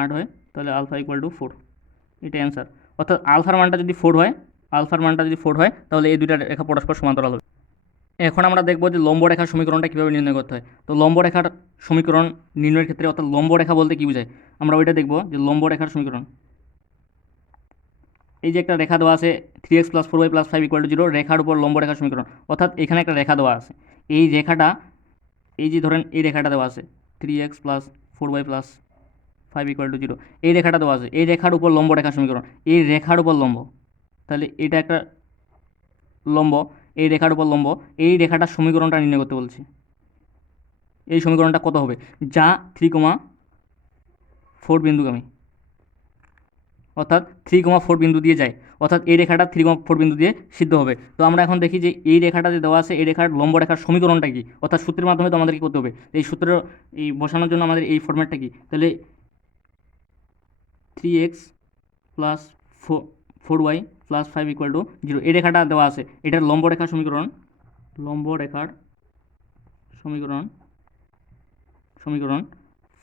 8 হয়, তাহলে আলফা ইকুয়াল টু 4, এটা অ্যান্সার। অর্থাৎ আলফার মানটা যদি 4 হয়, তাহলে এই দুইটা রেখা পরস্পর সমান্তরাল হবে। এখন আমরা দেখব যে লম্ব রেখার সমীকরণটা কীভাবে নির্ণয় করতে হয়। তো লম্ব রেখার সমীকরণ নির্ণয়ের ক্ষেত্রে, অর্থাৎ লম্ব রেখা বলতে কী বোঝায়, আমরা ওইটা দেখব যে লম্ব রেখার সমীকরণ, এই যে একটা রেখা দেওয়া আছে 3x plus 4y plus 5 equal to 0, রেখার উপর লম্ব রেখার সমীকরণ। অর্থাৎ এখানে একটা রেখা দেওয়া আছে, এই রেখাটা, এই যে ধরেন এই রেখাটা দেওয়া আছে 3x plus 4y plus 5 equal to 0, এই রেখাটা দেওয়া আছে, এই রেখার উপর লম্ব রেখার সমীকরণ, এই রেখার উপর লম্ব, তাহলে এটা একটা লম্ব, এই রেখার উপর লম্ব, এই রেখাটার সমীকরণটা নির্ণয় করতে বলছে। এই সমীকরণটা কত হবে, যা 3,4 বিন্দুগামী, অর্থাৎ 3,4 বিন্দু দিয়ে যায়, অর্থাৎ এই রেখাটা 3,4 বিন্দু দিয়ে সিদ্ধ হবে। তো আমরা এখন দেখি যে এই রেখাটা যে দেওয়া আছে, এই রেখার লম্ব রেখার সমীকরণটা কি, অর্থাৎ সূত্রের মাধ্যমে তো আমাদের কী করতে হবে, এই সূত্রের এই বসানোর জন্য আমাদের এই ফরম্যাটটা কি, তাহলে 3x plus 4y plus 5 equal to 0, এই রেখাটা দেওয়া আছে, এটার লম্ব রেখার সমীকরণ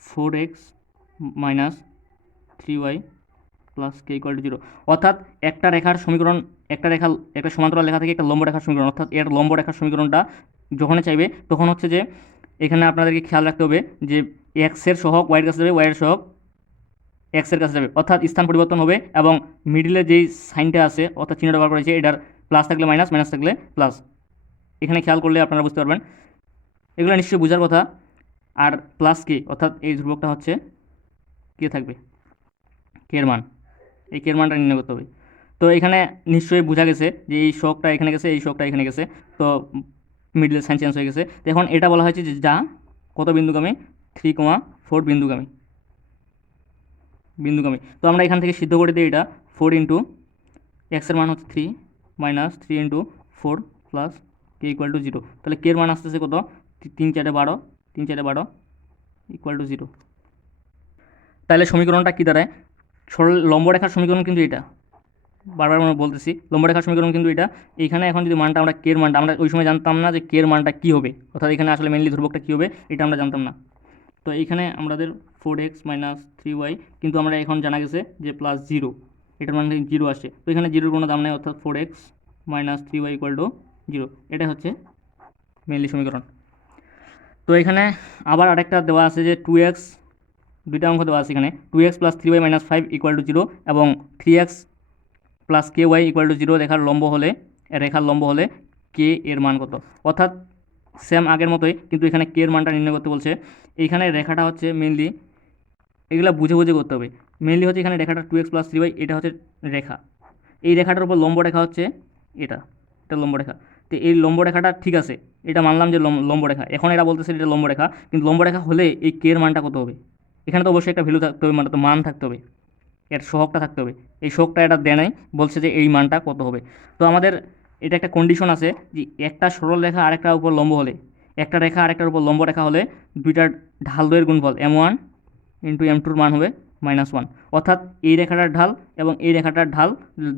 4x minus 3y plus K equal to 0। অর্থাৎ একটা রেখার সমীকরণ, একটা সমান্তরাল রেখা থেকে একটা লম্ব রেখার সমীকরণ, অর্থাৎ এর লম্ব রেখার সমীকরণটা যখনই চাইবে তখন হচ্ছে যে এখানে আপনাদেরকে খেয়াল রাখতে হবে যে এক্সের সহগ ওয়াইয়ের কাছে যাবে, ওয়াইয়ের সহগ এক্সের কাছে যাবে, অর্থাৎ স্থান পরিবর্তন হবে, এবং মিডিলে যেই সাইনটা আছে অর্থাৎ চিহ্নটা ব্যবহার করেছে, এটার প্লাস থাকলে মাইনাস, মাইনাস থাকলে প্লাস, এখানে খেয়াল করলে আপনারা বুঝতে পারবেন। এগুলো নিশ্চয়ই বোঝার কথা। আর প্লাস কে, অর্থাৎ এই ধ্রুবকটা হচ্ছে কে থাকবে, কে এর মান, এই কে এর মানটা নির্ণয় করতে হবে। তো এখানে নিশ্চয়ই বোঝা গেছে যে এই শকটা এখানে গেছে, এই শকটা এখানে গেছে, তো মিডলের সাইন চেঞ্জ হয়ে গেছে। তো এখন এটা বলা হয়েছে যে যা কত বিন্দুগামী, 3,4 বিন্দুগামী। তো আমরা এখান থেকে সিদ্ধ করে দিই এটা 4 ইন্টু এক্সের মান হচ্ছে 3 minus 3 into 4 plus K equal to 0। তাহলে কে এর মান আসতেছে কত, 3 4 12, 3 4 12 ইকুয়াল টু 0। তাহলে সমীকরণটা কী দাঁড়ায়, সরল লম্ব রেখার সমীকরণ কিন্তু এটা, বারবার আমরা বলতেছি লম্ব রেখার সমীকরণ কিন্তু এটা। এইখানে এখন যদি মানটা আমরা কের মানটা, আমরা ওই সময় জানতাম না যে কের মানটা কী হবে, অর্থাৎ এখানে আসলে মেনলি ধ্রুবকটা কী হবে এটা আমরা জানতাম না। তো এইখানে আমাদের 4x মাইনাস 3y, কিন্তু আমরা এখন জানা গেছে যে প্লাস 0, এটার মানে 0 আসছে। তো এখানে 0-র কোনো দাম নেই, অর্থাৎ 4x minus 3y equal to 0। এটা হচ্ছে মেনলি সমীকরণ। তো এখানে আবার আরেকটা দেওয়া আছে যে 2x, দুইটা অঙ্ক দেওয়া আছে এখানে, 2x plus 3y minus 5 equal to 0 এবং 3x plus ky equal to 0 রেখার লম্ব হলে কে এর মান কত। অর্থাৎ সেম আগের মতোই, কিন্তু এখানে কে এর মানটা নির্ণয় করতে বলছে। এইখানে রেখাটা হচ্ছে মেনলি, এগুলো বুঝে বুঝে করতে হবে। মেনলি হচ্ছে এখানে রেখাটা 2x প্লাস 3y, এটা হচ্ছে রেখা, এই রেখাটার উপর লম্ব রেখা হচ্ছে এটা লম্ব রেখা। তো এই লম্ব রেখাটা ঠিক আছে, এটা মানলাম যে লম্ব রেখা। এখন এটা বলতেছে এটা লম্ব রেখা, কিন্তু লম্ব রেখা হলে এই কে এর মানটা কত হবে, এখানে তো অবশ্যই একটা ভ্যালু থাকতে হবে, মানে তো মান থাকতে হবে, এর সহগটা থাকতে হবে। এই সহগটা এটা দেয় নাই, বলছে যে এই মানটা কত হবে। তো আমাদের এটা একটা কন্ডিশন আছে যে একটা সরল রেখা আরেকটার উপর লম্ব হলে, একটা রেখা আরেকটার উপর লম্ব রেখা হলে দুইটার ঢাল দ্বয়ের গুণফল m1 ইন্টু m2-র মান হবে -1। অর্থাৎ এই রেখাটার ঢাল এবং এই রেখাটার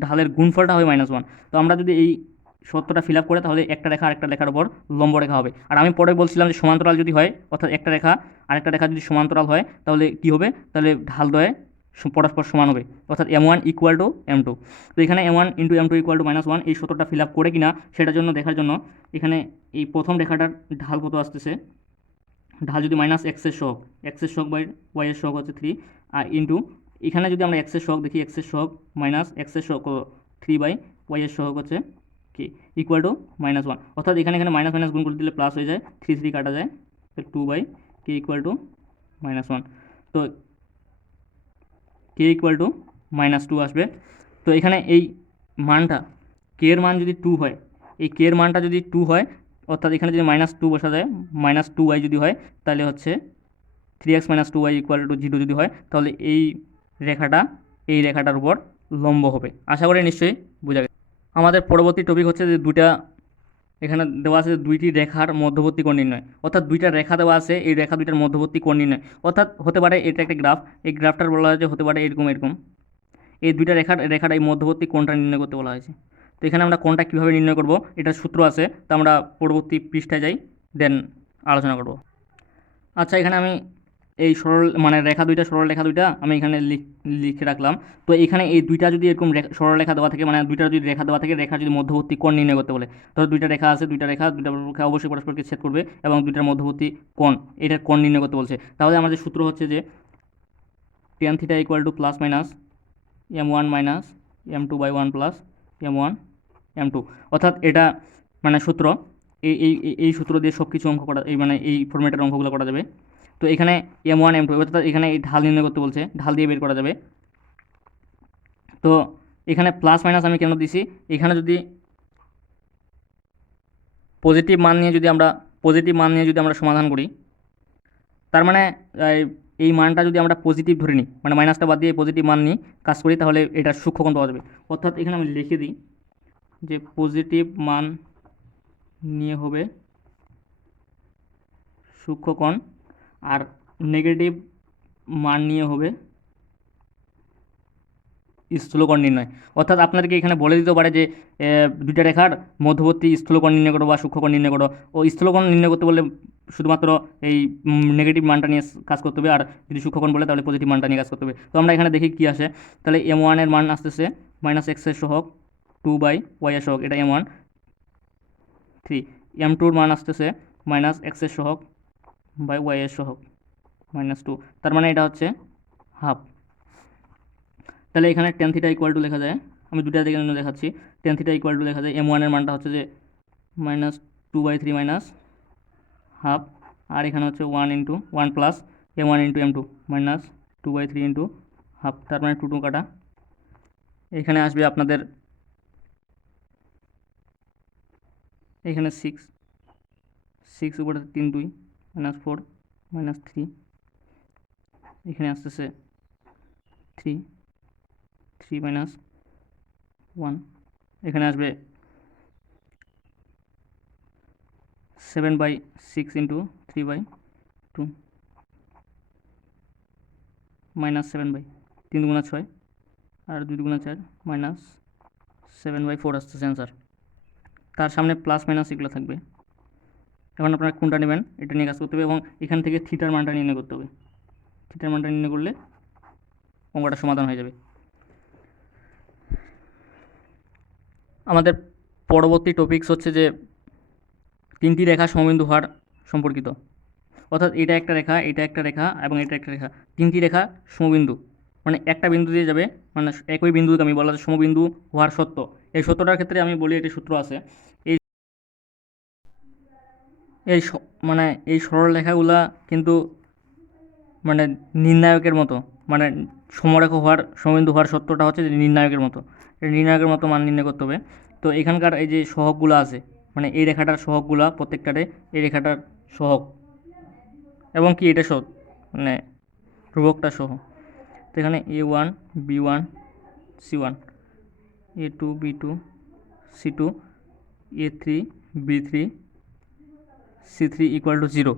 ঢালের গুণফলটা হবে -1। তো আমরা যদি এই সত্যটা ফিল আপ করে, তাহলে একটা রেখা আরেকটা রেখার উপর লম্ব রেখা হবে। আর আমি পরে বলছিলাম যে সমান্তরাল যদি হয়, অর্থাৎ একটা রেখা আরেকটা রেখা যদি সমান্তরাল হয়, তাহলে কি হবে, তাহলে ঢাল দ্বয় পরস্পর সমান হবে, অর্থাৎ m1 ইকুয়াল টু m2। তো এখানে m1 into m2 equal to -1, এই সূত্রটা ফিল আপ করে কিনা সেটার জন্য দেখার জন্য এখানে এই প্রথম রেখাটার ঢাল কত আসতেছে, ঢাল যদি -x-এর সহগ, x-এর সহগ বাই y-এর সহগ হচ্ছে 3, আর ইন্টু এখানে যদি আমরা x-এর সহগ দেখি, x-এর সহগ মাইনাস x-এর সহগ 3 বাই y-এর সহগ হচ্ছে কি ইকুয়াল টু -1। অর্থাৎ এখানে মাইনাস মাইনাস গুণ করে দিলে প্লাস হয়ে যায়, 3 3 কাটা যায়, তো 2 বাই কে ইকুয়াল টু -1। তো কে ইকুয়াল টু -2 আসবে। তো এখানে এই মানটা, কে এর মান যদি 2 হয়, এই কে এর মানটা যদি 2 হয়, অর্থাৎ এখানে যদি -2 বসা যায়, -2y যদি হয়, তাহলে হচ্ছে 3x - 2y ইকুয়াল টু 0 যদি হয়, তাহলে এই রেখাটার উপর লম্ব হবে। আশা করি নিশ্চয়ই বোঝা গেছে। আমাদের পরবর্তী টপিক হচ্ছে যে এখানে দেওয়া আছে দুইটি রেখার মধ্যবর্তী কোণ নির্ণয়। অর্থাৎ দুইটা রেখা দেওয়া আছে, এই রেখা দুইটার মধ্যবর্তী কোণ নির্ণয়। অর্থাৎ হতে পারে এটা একটা গ্রাফ, এই গ্রাফটার বলা হয়েছে হতে পারে এরকম, এই দুইটা রেখার এই মধ্যবর্তী কোণটা নির্ণয় করতে বলা হয়েছে। তো এখানে আমরা কোণটা কীভাবে নির্ণয় করব, এটার সূত্র আছে, তো আমরা পরবর্তী পৃষ্ঠায় যাই, দেন আলোচনা করব। আচ্ছা, এখানে আমি এই সরল রেখা দুইটা আমি এখানে লিখে রাখলাম। তো এখানে এই দুইটা যদি এরকম সরল রেখা দেওয়া থাকে, মানে দুইটা যদি রেখা দেওয়া থাকে, রেখার যদি মধ্যবর্তী কোণ নির্ণয় করতে বলে, ধরো দুইটা রেখা আছে, দুইটা রেখা অবশ্যই পরস্পরকে ছেদ করবে এবং দুইটার মধ্যবর্তী কোণ, এটার কোণ নির্ণয় করতে বলছে। তাহলে আমাদের সূত্র হচ্ছে যে tan θ equal to plus minus m1 minus m2 by 1 plus m1 m2। অর্থাৎ এটা মানে সূত্র, এই সূত্র দিয়ে সব কিছু অঙ্ক করা, এই ফরম্যাটের অঙ্কগুলো করা যাবে। তো এখানে m1 m2, অর্থাৎ এখানে এই ঢাল নির্ণয় করতে বলছে, ঢাল দিয়ে বের করা যাবে। তো এখানে প্লাস মাইনাস আমি কেন দিছি, এখানে যদি পজিটিভ মান নিয়ে যদি আমরা সমাধান করি, তার মানে এই মানটা যদি আমরা পজিটিভ ধরে নিই, মানে মাইনাসটা বাদ দিয়ে পজিটিভ মান নিয়ে কাজ করি, তাহলে এটা সূক্ষ্মকোণ পাওয়া যাবে। অর্থাৎ এখানে আমি লিখে দিই যে পজিটিভ মান নিয়ে হবে সূক্ষ্মকোণ, আর নেগেটিভ মান নিয়ে হবে স্থূলকোণ নির্ণয়। অর্থাৎ আপনাদেরকে এখানে বলে দিতে পারে যে দুইটা রেখার মধ্যবর্তী স্থূলকোণ নির্ণয় করো বা সূক্ষ্মকোণ নির্ণয় করো। ও স্থূলকোণ নির্ণয় করতে বললে শুধুমাত্র এই নেগেটিভ মানটা নিয়ে কাজ করতে হবে, আর যদি সূক্ষ্মকোণ বলে তাহলে পজিটিভ মানটা নিয়ে কাজ করতে হবে। তো আমরা এখানে দেখি কী আসে, তাহলে m1 এর মান আসতেছে -x-এর সহগ 2 বাই y-এর সহগ, এটা m1, 3 m2-র মান আসতেছে -x-এর সহগ বাই y-এর সহগ -2, তার মানে এটা হচ্ছে হাফ। তাহলে এখানে tan θ ইকুয়াল টু লেখা যায়, আমি দুটা দিকে দেখাচ্ছি, tan θ ইকুয়াল টু লেখা যায় m1 এর মানটা হচ্ছে যে -2/3 মাইনাস হাফ, আর এখানে হচ্ছে 1 plus m1 into m2 -2/3 into half, তার মানে 2 কাটা, এখানে আসবে আপনাদের এখানে 6 উপরে 3 2 -4 -3, এখানে আসতেছে 3 3 -1, এখানে আসবে 7/6 ইন্টু 3/2 -7/, 3 দুগুণা 6 আর 2 দুগুণা 4 -7/4 আসতেছে অ্যান্সার। তার সামনে প্লাস মাইনাস এগুলো থাকবে। এখন আপনারা কোনটা নেবেন এটা নিয়ে কাজ করতে হবে এবং এখান থেকে থিটার মানটা নির্ণয় করতে হবে। থিটার মানটা নির্ণয় করলে অঙ্কটা সমাধান হয়ে যাবে। আমাদের পরবর্তী টপিকস হচ্ছে যে 3টি রেখা সমবিন্দু হওয়ার সম্পর্কিত, অর্থাৎ এটা একটা রেখা, এটা একটা রেখা এবং এটা একটা রেখা, 3টি রেখা সমবিন্দু, মানে একটা বিন্দু দিয়ে যাবে, মানে একই বিন্দুকে আমি বলা যায় সমবিন্দু হওয়ার সত্য। এই সত্যটার ক্ষেত্রে আমি বলি একটি সূত্র আছে, এই এই মানে এই সরল রেখাগুলা কিন্তু মানে নির্ণায়কের মতো, মানে সমরেখা হওয়ার সমবিন্দু হওয়ার সত্যটা হচ্ছে যে নির্ণায়কের মতো, এটা নির্ণায়কের মতো মান নির্ণয় করতে হবে। তো এখানকার এই যে সহগগুলো আছে, মানে এই রেখাটার সহগগুলা প্রত্যেকটারে এই রেখাটার সহগ এবং কি এটা সহ মানে ধ্রুবকটা সহ। তো এখানে A1 B1 C1, A2 B2 C2, A3 B3 C3 equal to 0।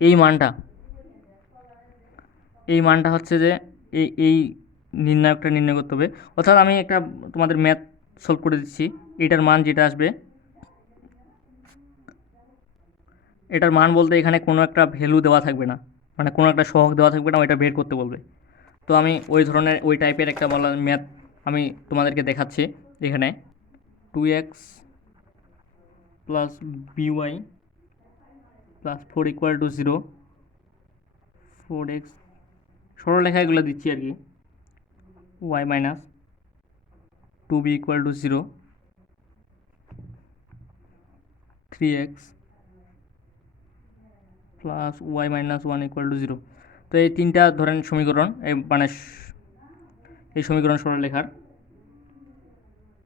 এই মানটা হচ্ছে যে এই নির্ণায়কটা নির্ণয় করতে হবে। অর্থাৎ আমি একটা তোমাদের ম্যাথ সলভ করে দিচ্ছি, এটার মান যেটা আসবে, এটার মান বলতে এখানে কোনো একটা ভ্যালু দেওয়া থাকবে না, মানে কোনো একটা সহগ দেওয়া থাকবে না, ওইটা বের করতে বলবে। তো আমি ওই ধরনের ওই টাইপের একটা বলা ম্যাথ আমি তোমাদেরকে দেখাচ্ছি। এখানে 2x plus by plus 4 equal to 0, 4x সরলরেখা এগুলো দিচ্ছি আর কি, y minus 2b equal to 0, 3x plus y minus 1 equal to 0। তো এই তিনটা ধরেন সমীকরণ, মানে এই সমীকরণ সরলরেখার।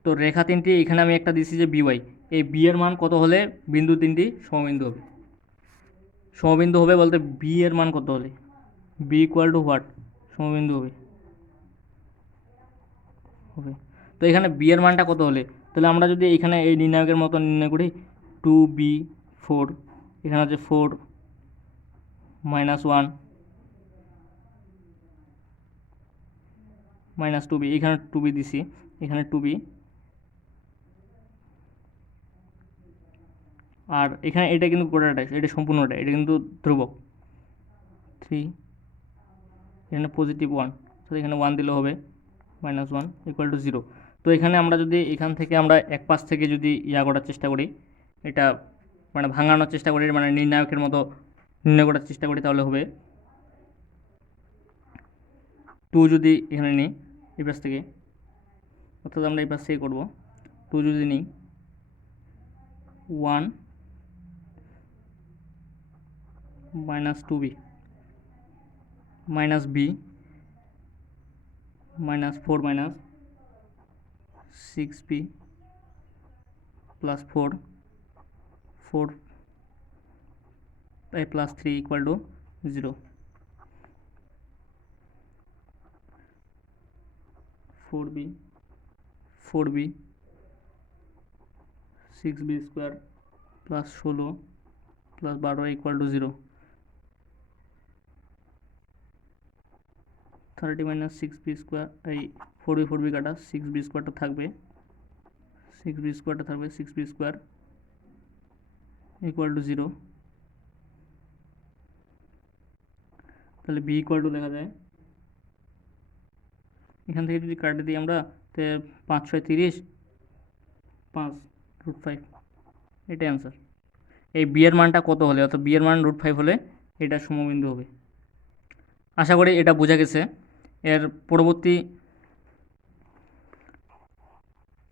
তো রেখা তিনটি এখানে আমি একটা দিচ্ছি যে by, এই b এর মান কত হলে বিন্দু তিনটি সমবিন্দু হবে। সমবিন্দু হবে বলতে b এর মান কত হলে, b ইকুয়াল টু হোয়াট, সমবিন্দু হবে। তো এখানে b এর মানটা কত হলে, তাহলে আমরা যদি এখানে এই নির্ণায়কের মতো নির্ণয় করি 2b4, এখানে হচ্ছে 4 -1 -2b, এখানে 2b দিছি, এখানে 2b, আর এখানে এটা কিন্তু গোটাটাই, এটা সম্পূর্ণটা, এটা কিন্তু ধ্রুবক 3, এখানে +1, তো এখানে 1 দিলে হবে -1 ইকুয়াল টু 0। তো এখানে আমরা যদি এখান থেকে আমরা এক পাশ থেকে যদি করার চেষ্টা করি, এটা মানে ভাঙানোর চেষ্টা করি, মানে নির্ণায়কের মতো নির্ণয় করার চেষ্টা করি, তাহলে হবে 2 যদি এখানে নিই এই পাশ থেকে, অর্থাৎ আমরা এই পাশ থেকে করবো 2 যদি নিই 1 -2b -b -4 -6b plus 4 plus 3 equal to 0, 4b 6b square plus 16 plus 12 equal to 0, 30 minus 6b square, এই 4b কাটা 6b স্কোয়ারটা থাকবে, 6b স্কোয়ারটা থাকবে 6b স্কোয়ার ইকুয়াল টু 0। তাহলে b ইকুয়াল টু লেখা যায়, এখান থেকে যদি কাটে দিই আমরা, তো 5 6 30, 5√5, এটাই অ্যান্সার। এই b এর মানটা কত হলে, অর্থাৎ b এর মান √5 হলে এটা সমবিন্দু হবে। আশা করি এটা বোঝা গেছে। এর পরবর্তী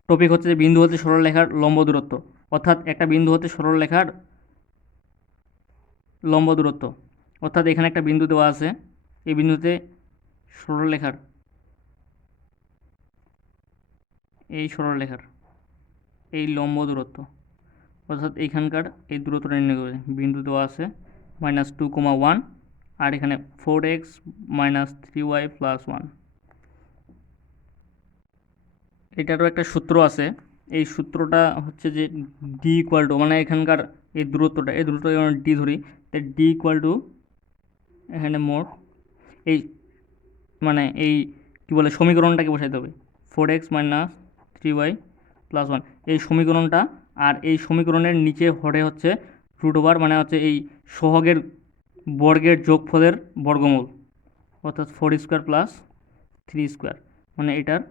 টপিক হচ্ছে যে বিন্দু হতে সরলরেখার লম্ব দূরত্ব, অর্থাৎ একটা বিন্দু হতে সরলরেখার লম্ব দূরত্ব, অর্থাৎ এখানে একটা বিন্দু দেওয়া আছে, এই বিন্দুতে সরলরেখার এই সরলরেখার এই লম্ব দূরত্ব, অর্থাৎ এইখানকার এই দূরত্বটা নির্ণয় করবে। বিন্দু দেওয়া আছে -2,1 আর এখানে 4x - 3y + 1। এটারও একটা সূত্র আছে। এই সূত্রটা হচ্ছে যে ডি ইকুয়াল টু, মানে এখানকার এই দূরত্বটা যেমন ডি ধরি, তাই ডি ইকুয়াল টু এখানে মোট এই মানে এই কী বলে সমীকরণটাকে বসাইতে হবে 4x - 3y + 1 এই সমীকরণটা। আর এই সমীকরণের নিচে হরে হচ্ছে √, মানে হচ্ছে এই সহগের বর্গের যোগফলের বর্গমূল, অর্থাৎ 4² + 3², মানে এটার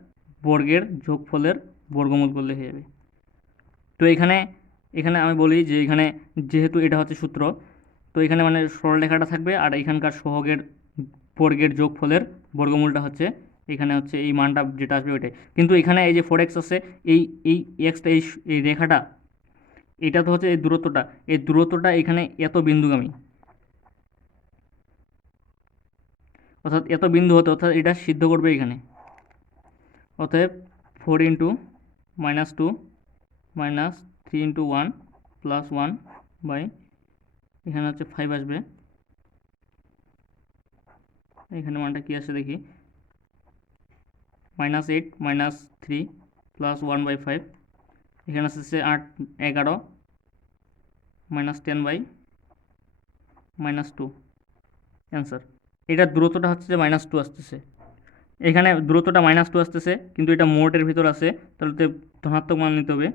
বর্গের যোগফলের বর্গমূল করলে হয়ে যাবে। তো এখানে আমি বলি যে এখানে যেহেতু এটা হচ্ছে সূত্র, তো এখানে মানে সরলরেখাটা থাকবে আর এখানকার সহগের বর্গের যোগফলের বর্গমূলটা হচ্ছে এখানে হচ্ছে এই মানটা যেটা আসবে ওইটাই। কিন্তু এখানে এই যে 4x আছে, এই এক্সটা এই রেখাটা, এটা তো হচ্ছে এই দূরত্বটা এখানে এত বিন্দুগামী, অর্থাৎ এত বিন্দু হতে, অর্থাৎ এটা সিদ্ধ করবে এখানে। অতএব 4 × -2 - 3 × 1 + 1 বাই এখানে হচ্ছে 5 আসবে। এখানে মানটা কি আসে দেখি, -8 - 3 + 1/5, এখানে আসছে 8 11 -10/-2 অ্যান্সার। এটার দূরত্বটা হচ্ছে যে -2 আসতেছে, এখানে দূরত্বটা -2 আসতেছে, কিন্তু এটা মোটের ভিতর আছে, তাহলে তো ধনাত্মক মান নিতে হবে।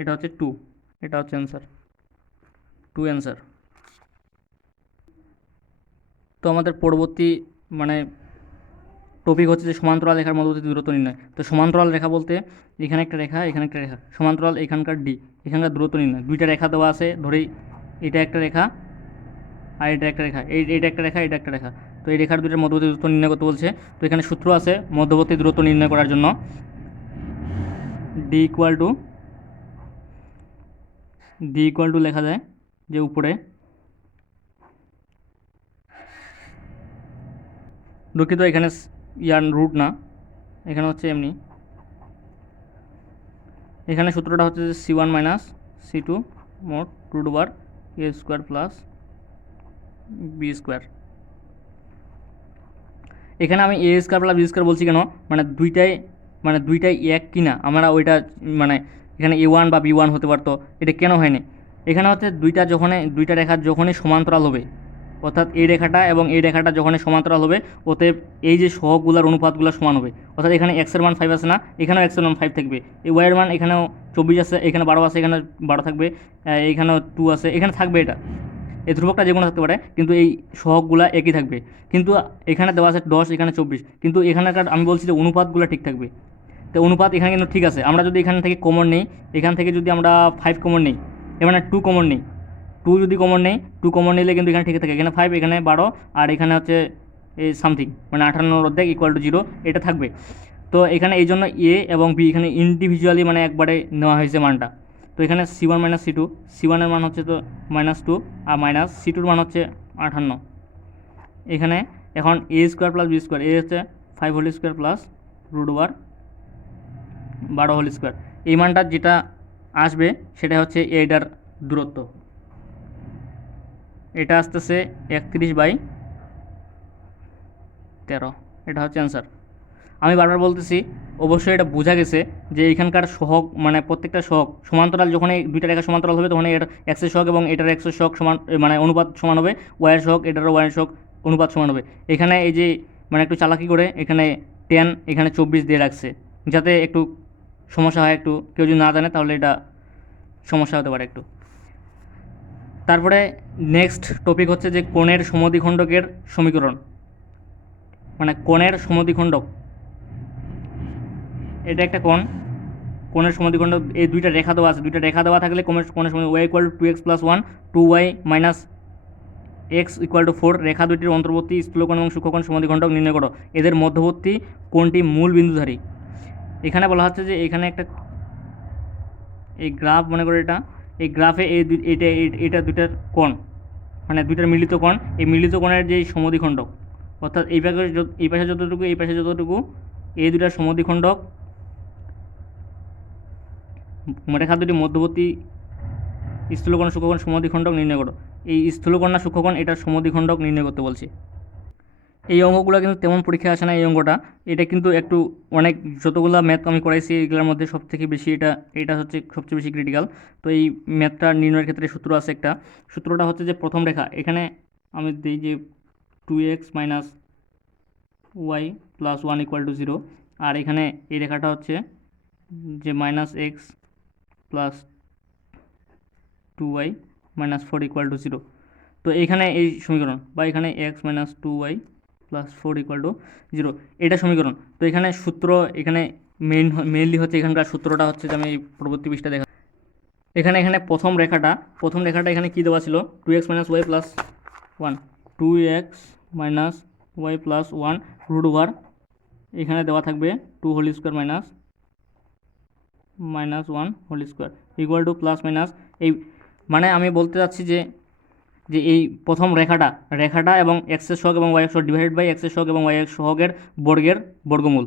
এটা হচ্ছে 2, এটা হচ্ছে অ্যান্সার 2 অ্যান্সার। তো আমাদের পরবর্তী মানে টপিক হচ্ছে যে সমান্তরাল রেখার মধ্যবর্তী দূরত্ব নির্ণয়। তো সমান্তরাল রেখা বলতে এখানে একটা রেখা, এখানে একটা রেখা, সমান্তরাল এখানকার ডি, এখানকার দূরত্ব নির্ণয়। দুইটা রেখা দেওয়া আছে, ধরেই এটা একটা রেখা আর এটা একটা রেখা, এইটা একটা রেখা, এটা একটা রেখা। তো এই রেখার দুইটার মধ্যবর্তী দূরত্ব নির্ণয় করতে বলছে। তো এখানে সূত্র আছে মধ্যবর্তী দূরত্ব নির্ণয় করার জন্য, ডি ইকুয়াল টু লেখা যায় যে উপরে, দুঃখিত এখানে রুট না, এখানে হচ্ছে এমনি, এখানে সূত্রটা হচ্ছে যে c1 - c2 মোট √a² + b²। এখানে আমি a² + b² বলছি কেন, মানে দুইটাই এক কিনা আমরা ওইটা, মানে এখানে a1 বা b1 হতে পারতো, এটা কেন হয়নি। এখানে হচ্ছে দুইটা রেখা যখনই সমান্তরাল হবে, অর্থাৎ এই রেখাটা এবং এই রেখাটা যখনই সমান্তরাল হবে, ওতে এই যে সহগগুলোর অনুপাতগুলো সমান হবে। অর্থাৎ এখানে x-এর মান 5 আছে না, এখানেও x-এর মান 5 থাকবে, এই y-এর মান এখানেও 24 আছে, এখানে 12 আছে, এখানে 12 থাকবে, এখানেও 2 আছে, এখানে থাকবে। এই ধ্রুবকটা যে কোনো থাকতে পারে, কিন্তু এই সহগগুলো একই থাকবে। কিন্তু এখানে দেওয়া আছে 10, এখানে 24, কিন্তু এখানকার আমি বলছি যে অনুপাতগুলো ঠিক থাকবে। তো অনুপাত এখানে কিন্তু ঠিক আছে। আমরা যদি এখান থেকে কমন নিই, এখান থেকে যদি আমরা 5 কমন নিই, এখানে 2 কমন নিই, 2 যদি কমন নেই, 2 কমন নিলে কিন্তু এখানে ঠিক থাকে, এখানে 5, এখানে 12 আর এখানে হচ্ছে এই সামথিং, মানে 58 = 0, এটা থাকবে। তো এখানে এই জন্য এ এবং বি এখানে ইন্ডিভিজুয়ালি মানে একবারে নেওয়া হয়েছে মানটা। তো এখানে c1 - c2, c1 এর মান হচ্ছে তো -2 আর -c2 এর মান হচ্ছে 58। এখানে এখন a² + b², এ হচ্ছে 5² + √12²। এই মানটা যেটা আসবে সেটা হচ্ছে এইটার দূরত্ব, এটা আসতেছে 31/13, এটা হচ্ছে অ্যান্সার। আমি বারবার বলতেছি, অবশ্যই এটা বোঝা গেছে যে এইখানকার সহগ মানে প্রত্যেকটা সহগ সমান্তরাল, যখন এই দুইটা রেখা সমান্তরাল হবে তখন এর এক্সের সহগ এবং এটার এক্সের সহগ সমান, মানে অনুপাত সমান হবে, ওয়াইয়ের সহগ এটারও ওয়াইয়ের সহগ অনুপাত সমান হবে। এখানে এই যে মানে একটু চালাকি করে এখানে 10, এখানে 24 দিয়ে রাখছে, যাতে একটু সমস্যা হয়, একটু কেউ যদি না জানে তাহলে এটা সমস্যা হতে পারে একটু। তারপরে নেক্সট টপিক হচ্ছে যে কোণের সমদ্বিখণ্ডকের সমীকরণ, মানে কোণের সমদ্বিখণ্ডক, এটা একটা কোণের সমদ্বিখণ্ডক, এই দুইটা রেখা দেওয়া আছে, দুইটা রেখা দেওয়া থাকলে কোণের সমদ্বিখণ্ডক y = 2x + 1, 2y - x = 4, রেখা দুইটির অন্তর্বর্তী স্থূলকোণ এবং সূক্ষ্মকোণ সমদ্বিখণ্ডক নির্ণয় করো, এদের মধ্যবর্তী কোণটি মূল বিন্দুধারী। এখানে বলা হচ্ছে যে এখানে একটা এই গ্রাফ মনে করে, এই গ্রাফে এটা দুইটার কোণ, মানে দুইটার মিলিত কোণ, এই মিলিত কোণের যে সমদ্বিখণ্ডক, অর্থাৎ এই পাশে যতটুকু এই পাশে যতটুকু, এই দুইটার সমদ্বিখণ্ডক রেখা দুটি মধ্যবর্তী স্থূলকোণ সূক্ষ্মকোণ সমদ্বিখণ্ডক নির্ণয় করো। এই স্থূলকোণ না সূক্ষ্মকোণ এটার সমদ্বিখণ্ডক নির্ণয় করতে বলছে। এই অঙ্কগুলো কিন্তু তেমন পরীক্ষায় আসে না। এই অঙ্কটা এটা কিন্তু একটু অনেক যতগুলো ম্যাথ আমি করাইছি এগুলোর মধ্যে সবথেকে বেশি এটা হচ্ছে সবচেয়ে বেশি ক্রিটিক্যাল। তো এই ম্যাথটা নির্ণয়ের ক্ষেত্রে সূত্র আছে একটা। সূত্রটা হচ্ছে যে প্রথম রেখা এখানে আমি দিই যে 2x minus Y plus 1 equal to 0, আর এখানে এই রেখাটা হচ্ছে যে minus X plus 2y minus 4 equal to 0। তো এইখানে এই সমীকরণ বা এখানে X minus 2y plus 4 equal to 0 এটা সমীকরণ। তো এখানে সূত্র এখানে মেইনলি হচ্ছে এখানকার সূত্রটা হচ্ছে যে আমি এই পরবর্তী পৃষ্ঠা দেখা এখানে প্রথম রেখাটা এখানে কী দেওয়া ছিল 2x minus Y plus 1, 2x minus Y plus 1 root over এখানে দেওয়া থাকবে 2 whole square minus 1 whole square equal to plus minus এই মানে আমি বলতে চাচ্ছি যে এই প্রথম রেখাটা এবং এক্সের সহগ এবং ওয়াই সহগ ডিভাইডেড বাই এক্সের সহগ এবং ওয়াই সহগের বর্গমূল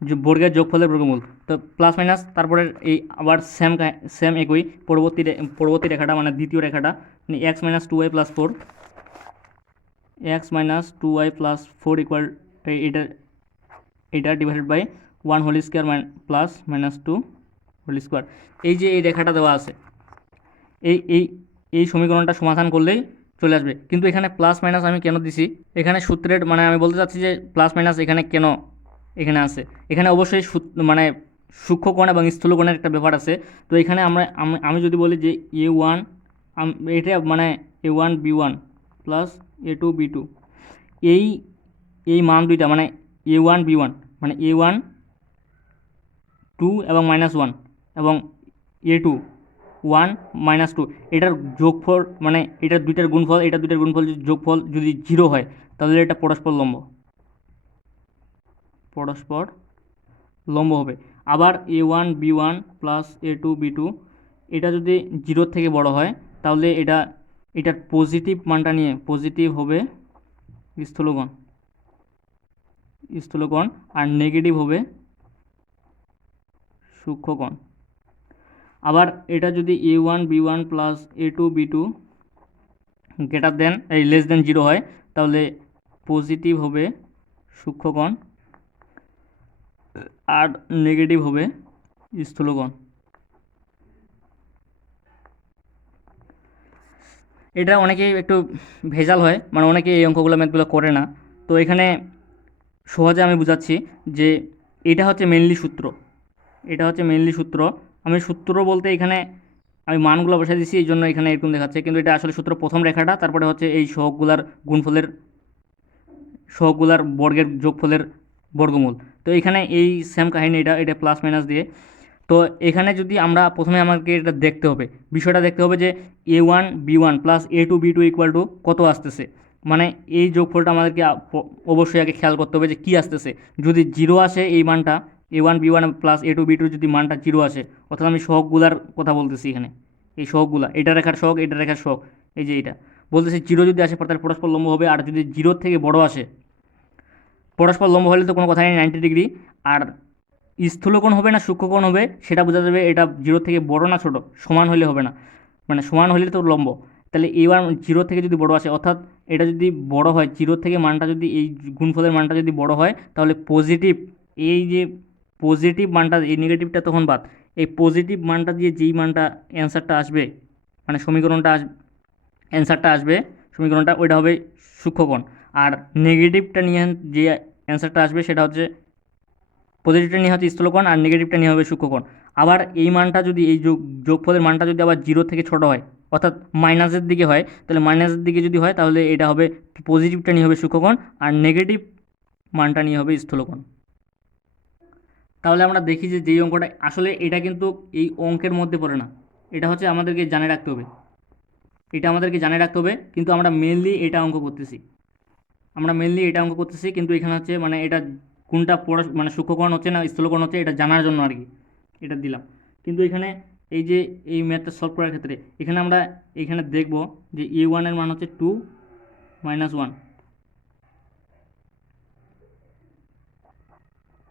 যে বর্গের যোগফলের বর্গমূল। তো প্লাস মাইনাস তারপরে এই আবার সেম একই পরবর্তী রেখাটা মানে দ্বিতীয় রেখাটা X minus 2y plus 4 X minus 2y plus 4 equal এটা divided by 1 whole square plus minus 2 whole square. এই যে এই রেখাটা দেওয়া আছে এই সমীকরণটা সমাধান করলেই চলে আসবে। কিন্তু এখানে প্লাস মাইনাস আমি কেন দিছি এখানে সূত্রের মানে আমি বলতে চাচ্ছি যে প্লাস মাইনাস এখানে কেন এখানে আছে। এখানে অবশ্যই মানে সূক্ষ্মকোণ এবং স্থূলকোণের একটা ব্যাপার আছে। তো এখানে আমি যদি বলি যে A1 এটা মানে A1 B1 plus A2 B2 এই মান দুইটা মানে A1 B1 মানে A1 2 এবং মাইনাস 1 এবং A2 1 মাইনাস 2 এটার যোগফল মানে এটার দুইটার গুণফল যদি যোগফল যদি 0 হয় তাহলে এটা পরস্পর লম্ব হবে। আবার A1 B1 plus A2 B2 এটা যদি 0 থেকে বড় হয় তাহলে এটার পজিটিভ মানটা নিয়ে পজিটিভ হবে স্থূলকোণ আর নেগেটিভ হবে সূক্ষ্মকোণ। আবার এটা যদি A1 B1 plus A2 B2 greater than less than 0 হয় তাহলে পজিটিভ হবে সূক্ষ্মকোণ আর নেগেটিভ হবে স্থূলকোণ। এটা অনেকেই একটু ভেজাল হয় মানে অনেকে এই অঙ্কগুলো ম্যাথগুলো করে না। তো এখানে সহজে আমি বুঝাচ্ছি যে এটা হচ্ছে মেনলি সূত্র। আমি সূত্র বলতে এখানে আমি মানগুলো বসাই দিচ্ছি এই জন্য এখানে এরকম দেখাচ্ছে, কিন্তু এটা আসলে সূত্র প্রথম রেখাটা তারপরে হচ্ছে এই সহগগুলার বর্গের যোগফলের বর্গমূল। তো এখানে এই সেম কাহিনী এটা প্লাস মাইনাস দিয়ে। তো এখানে যদি আমরা প্রথমে আমাকে এটা বিষয়টা দেখতে হবে যে A1 B1 plus A2 B2 equal to কত আসতেছে। মানে এই যোগফলটা আমাদেরকে অবশ্যই আগে খেয়াল করতে হবে যে কী আসতেছে। যদি 0 আসে এই মানটা A1 B1 plus A2 B2 যদি মানটা 0 আসে, অর্থাৎ আমি সহগগুলার কথা বলতেছি এখানে এই সহগগুলা এটা রেখার সহগ এটা রেখার সহগ এই যে এটা বলতেছি 0 যদি আসে তাহলে পরস্পর লম্ব হবে। আর যদি 0 থেকে বড় আসে পরস্পর লম্ব হলে তো কোনো কথা নেই 90 ডিগ্রি। আর স্থূলকোণ হবে না সূক্ষ্মকোণ হবে সেটা বোঝা যাবে এটা 0 থেকে বড় না ছোট, সমান হলে হবে না, মানে সমান হলে তো লম্ব। তাহলে এবার 0 থেকে যদি বড় আসে অর্থাৎ এটা যদি বড় হয় 0 থেকে মানটা যদি এই গুণফলের মানটা যদি বড় হয় তাহলে এই যে পজিটিভ মানটা এই নেগেটিভটা তখন বাদ, এই পজিটিভ মানটা দিয়ে যেই মানটা অ্যান্সারটা আসবে মানে অ্যান্সারটা আসবে সমীকরণটা ওইটা হবে সূক্ষ্মকোণ। আর নেগেটিভটা নিয়ে যে অ্যান্সারটা আসবে সেটা হচ্ছে পজিটিভটা নিয়ে হচ্ছে স্থূলকোণ আর নেগেটিভটা নিয়ে হবে সূক্ষ্মকোণ। আবার এই মানটা যদি এই যোগফলের মানটা যদি আবার 0 থেকে ছোট হয় অর্থাৎ মাইনাসের দিকে হয় তাহলে মাইনাসের দিকে যদি হয় তাহলে এটা হবে পজিটিভটা নিয়ে হবে সূক্ষ্মকোণ আর নেগেটিভ মানটা নিয়ে হবে স্থূলকোণ। তাহলে আমরা দেখি যে যেই অঙ্কটা আসলে এটা কিন্তু এই অঙ্কের মধ্যে পড়ে না, এটা হচ্ছে আমাদেরকে জানে রাখতে হবে কিন্তু আমরা মেনলি এটা অঙ্ক করতেছি কিন্তু এখানে হচ্ছে মানে এটা কোনটা মানে সূক্ষ্মকোণ হচ্ছে না স্থূলকোণ হচ্ছে এটা জানার জন্য আর কি এটা দিলাম। কিন্তু এখানে এই যে এই ম্যাথটা সলভ করার ক্ষেত্রে আমরা এখানে দেখব যে A1 এর মান হচ্ছে 2 মাইনাস 1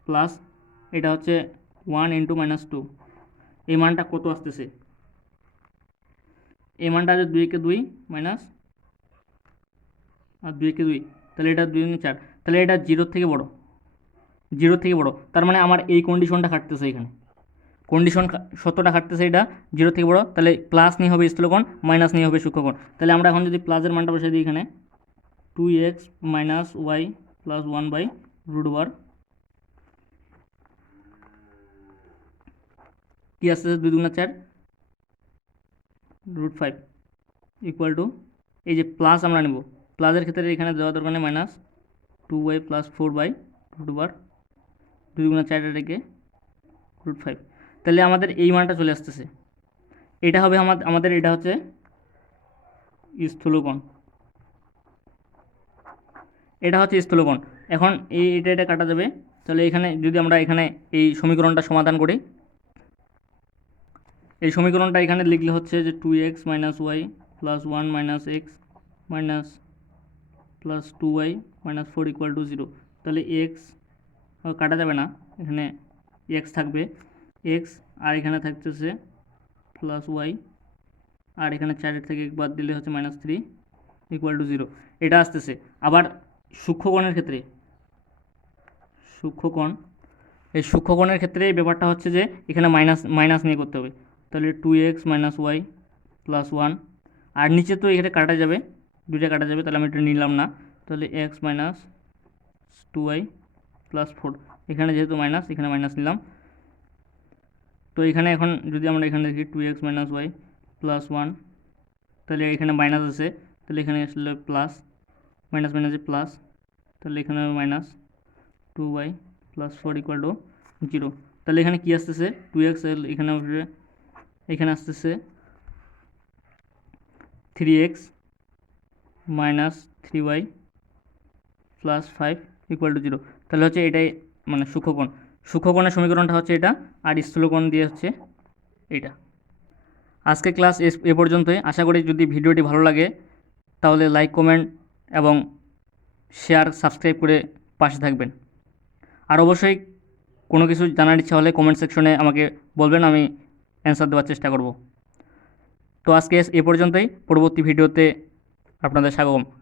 প্লাস এটা হচ্ছে 1 ইন্টু মাইনাস 2 এই মানটা কত আসতেছে, এই মানটা আছে 2 মাইনাস আর 2 তাহলে এটা 2 4, তাহলে এটা 0 থেকে বড়, 0 থেকে বড়, তার মানে আমার এই কন্ডিশনটা খাটতেছে এখানে, কন্ডিশন সত্যটা খাটতেছে এটা 0 থেকে বড়, তাহলে প্লাস নিয়ে হবে স্থূলকোণ, মাইনাস নিয়ে হবে সূক্ষ্মকোণ। তাহলে আমরা এখন যদি প্লাসের মানটা বসে দিই এখানে 2x মাইনাস ওয়াই প্লাস 1/√, কী আসতেছে 2 2 4 √5 ইকুয়াল টু, এই যে প্লাস আমরা নেব, প্লাসের ক্ষেত্রে এখানে দেওয়া দরকার নেই, মাইনাস 2y প্লাস 4/√, 2 2 4 রেখে √5, তাহলে আমাদের এই মানটা চলে আসতেছে, এটা হবে আমাদের এটা হচ্ছে স্থূলকোণ, এটা হচ্ছে স্থূলকোণ। এখন এটা কাটা যাবে, তাহলে এখানে যদি আমরা এখানে এই সমীকরণটা সমাধান করি, এই সমীকরণটা এখানে লিখলে হচ্ছে যে 2x minus Y plus 1 minus X minus plus 2y minus 4 equal to 0, তাহলে এক্স কাটা যাবে না, এখানে এক্স থাকবে, এক্স আর এখানে থাকতেছে প্লাস ওয়াই, আর এখানে 4 থেকে এক বাদ দিলে হচ্ছে -3 ইকুয়াল টু 0, এটা আসতেছে। আবার সূক্ষ্মকোণের ক্ষেত্রে, এই সূক্ষ্মকোণের ক্ষেত্রে এই ব্যাপারটা হচ্ছে যে এখানে মাইনাস নিয়ে করতে হবে, তাহলে 2x মাইনাস ওয়াই প্লাস 1, আর নিচে তো এখানে কাটা যাবে, দুইটা কাটা যাবে, তাহলে আমি এটা নিলাম না, তাহলে x মাইনাস 2y প্লাস 4, এখানে যেহেতু মাইনাস এখানে মাইনাস নিলাম। তো এখানে এখন যদি আমরা এখানে দেখি 2x মাইনাস ওয়াই প্লাস 1, তাহলে এখানে মাইনাস আছে, তাহলে এখানে আসলে প্লাস, মাইনাস মাইনাসে প্লাস, তাহলে এখানে minus 2y plus 4 equal to 0, তাহলে এখানে কী আসতেছে 2x, এখানে আসতেছে 3x minus 3y plus 5 equal to 0, তাহলে হচ্ছে এটাই মানে সূক্ষ্মকোণের সমীকরণটা হচ্ছে এটা, আর স্থূলকোণ দিয়ে হচ্ছে এইটা। আজকে ক্লাস এ পর্যন্তই। আশা করি যদি ভিডিওটি ভালো লাগে তাহলে লাইক, কমেন্ট এবং শেয়ার, সাবস্ক্রাইব করে পাশে থাকবেন। আর অবশ্যই কোনো কিছু জানার ইচ্ছা হলে কমেন্ট সেকশনে আমাকে বলবেন, আমি অ্যান্সার দেওয়ার চেষ্টা করব। তো আজকে এ পর্যন্তই, পরবর্তী ভিডিওতে আপনাদের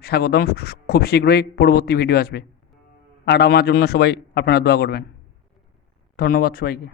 স্বাগতম। খুব শীঘ্রই পরবর্তী ভিডিও আসবে, আর আমার জন্য সবাই আপনারা দোয়া করবেন। ধন্যবাদ সবাইকে।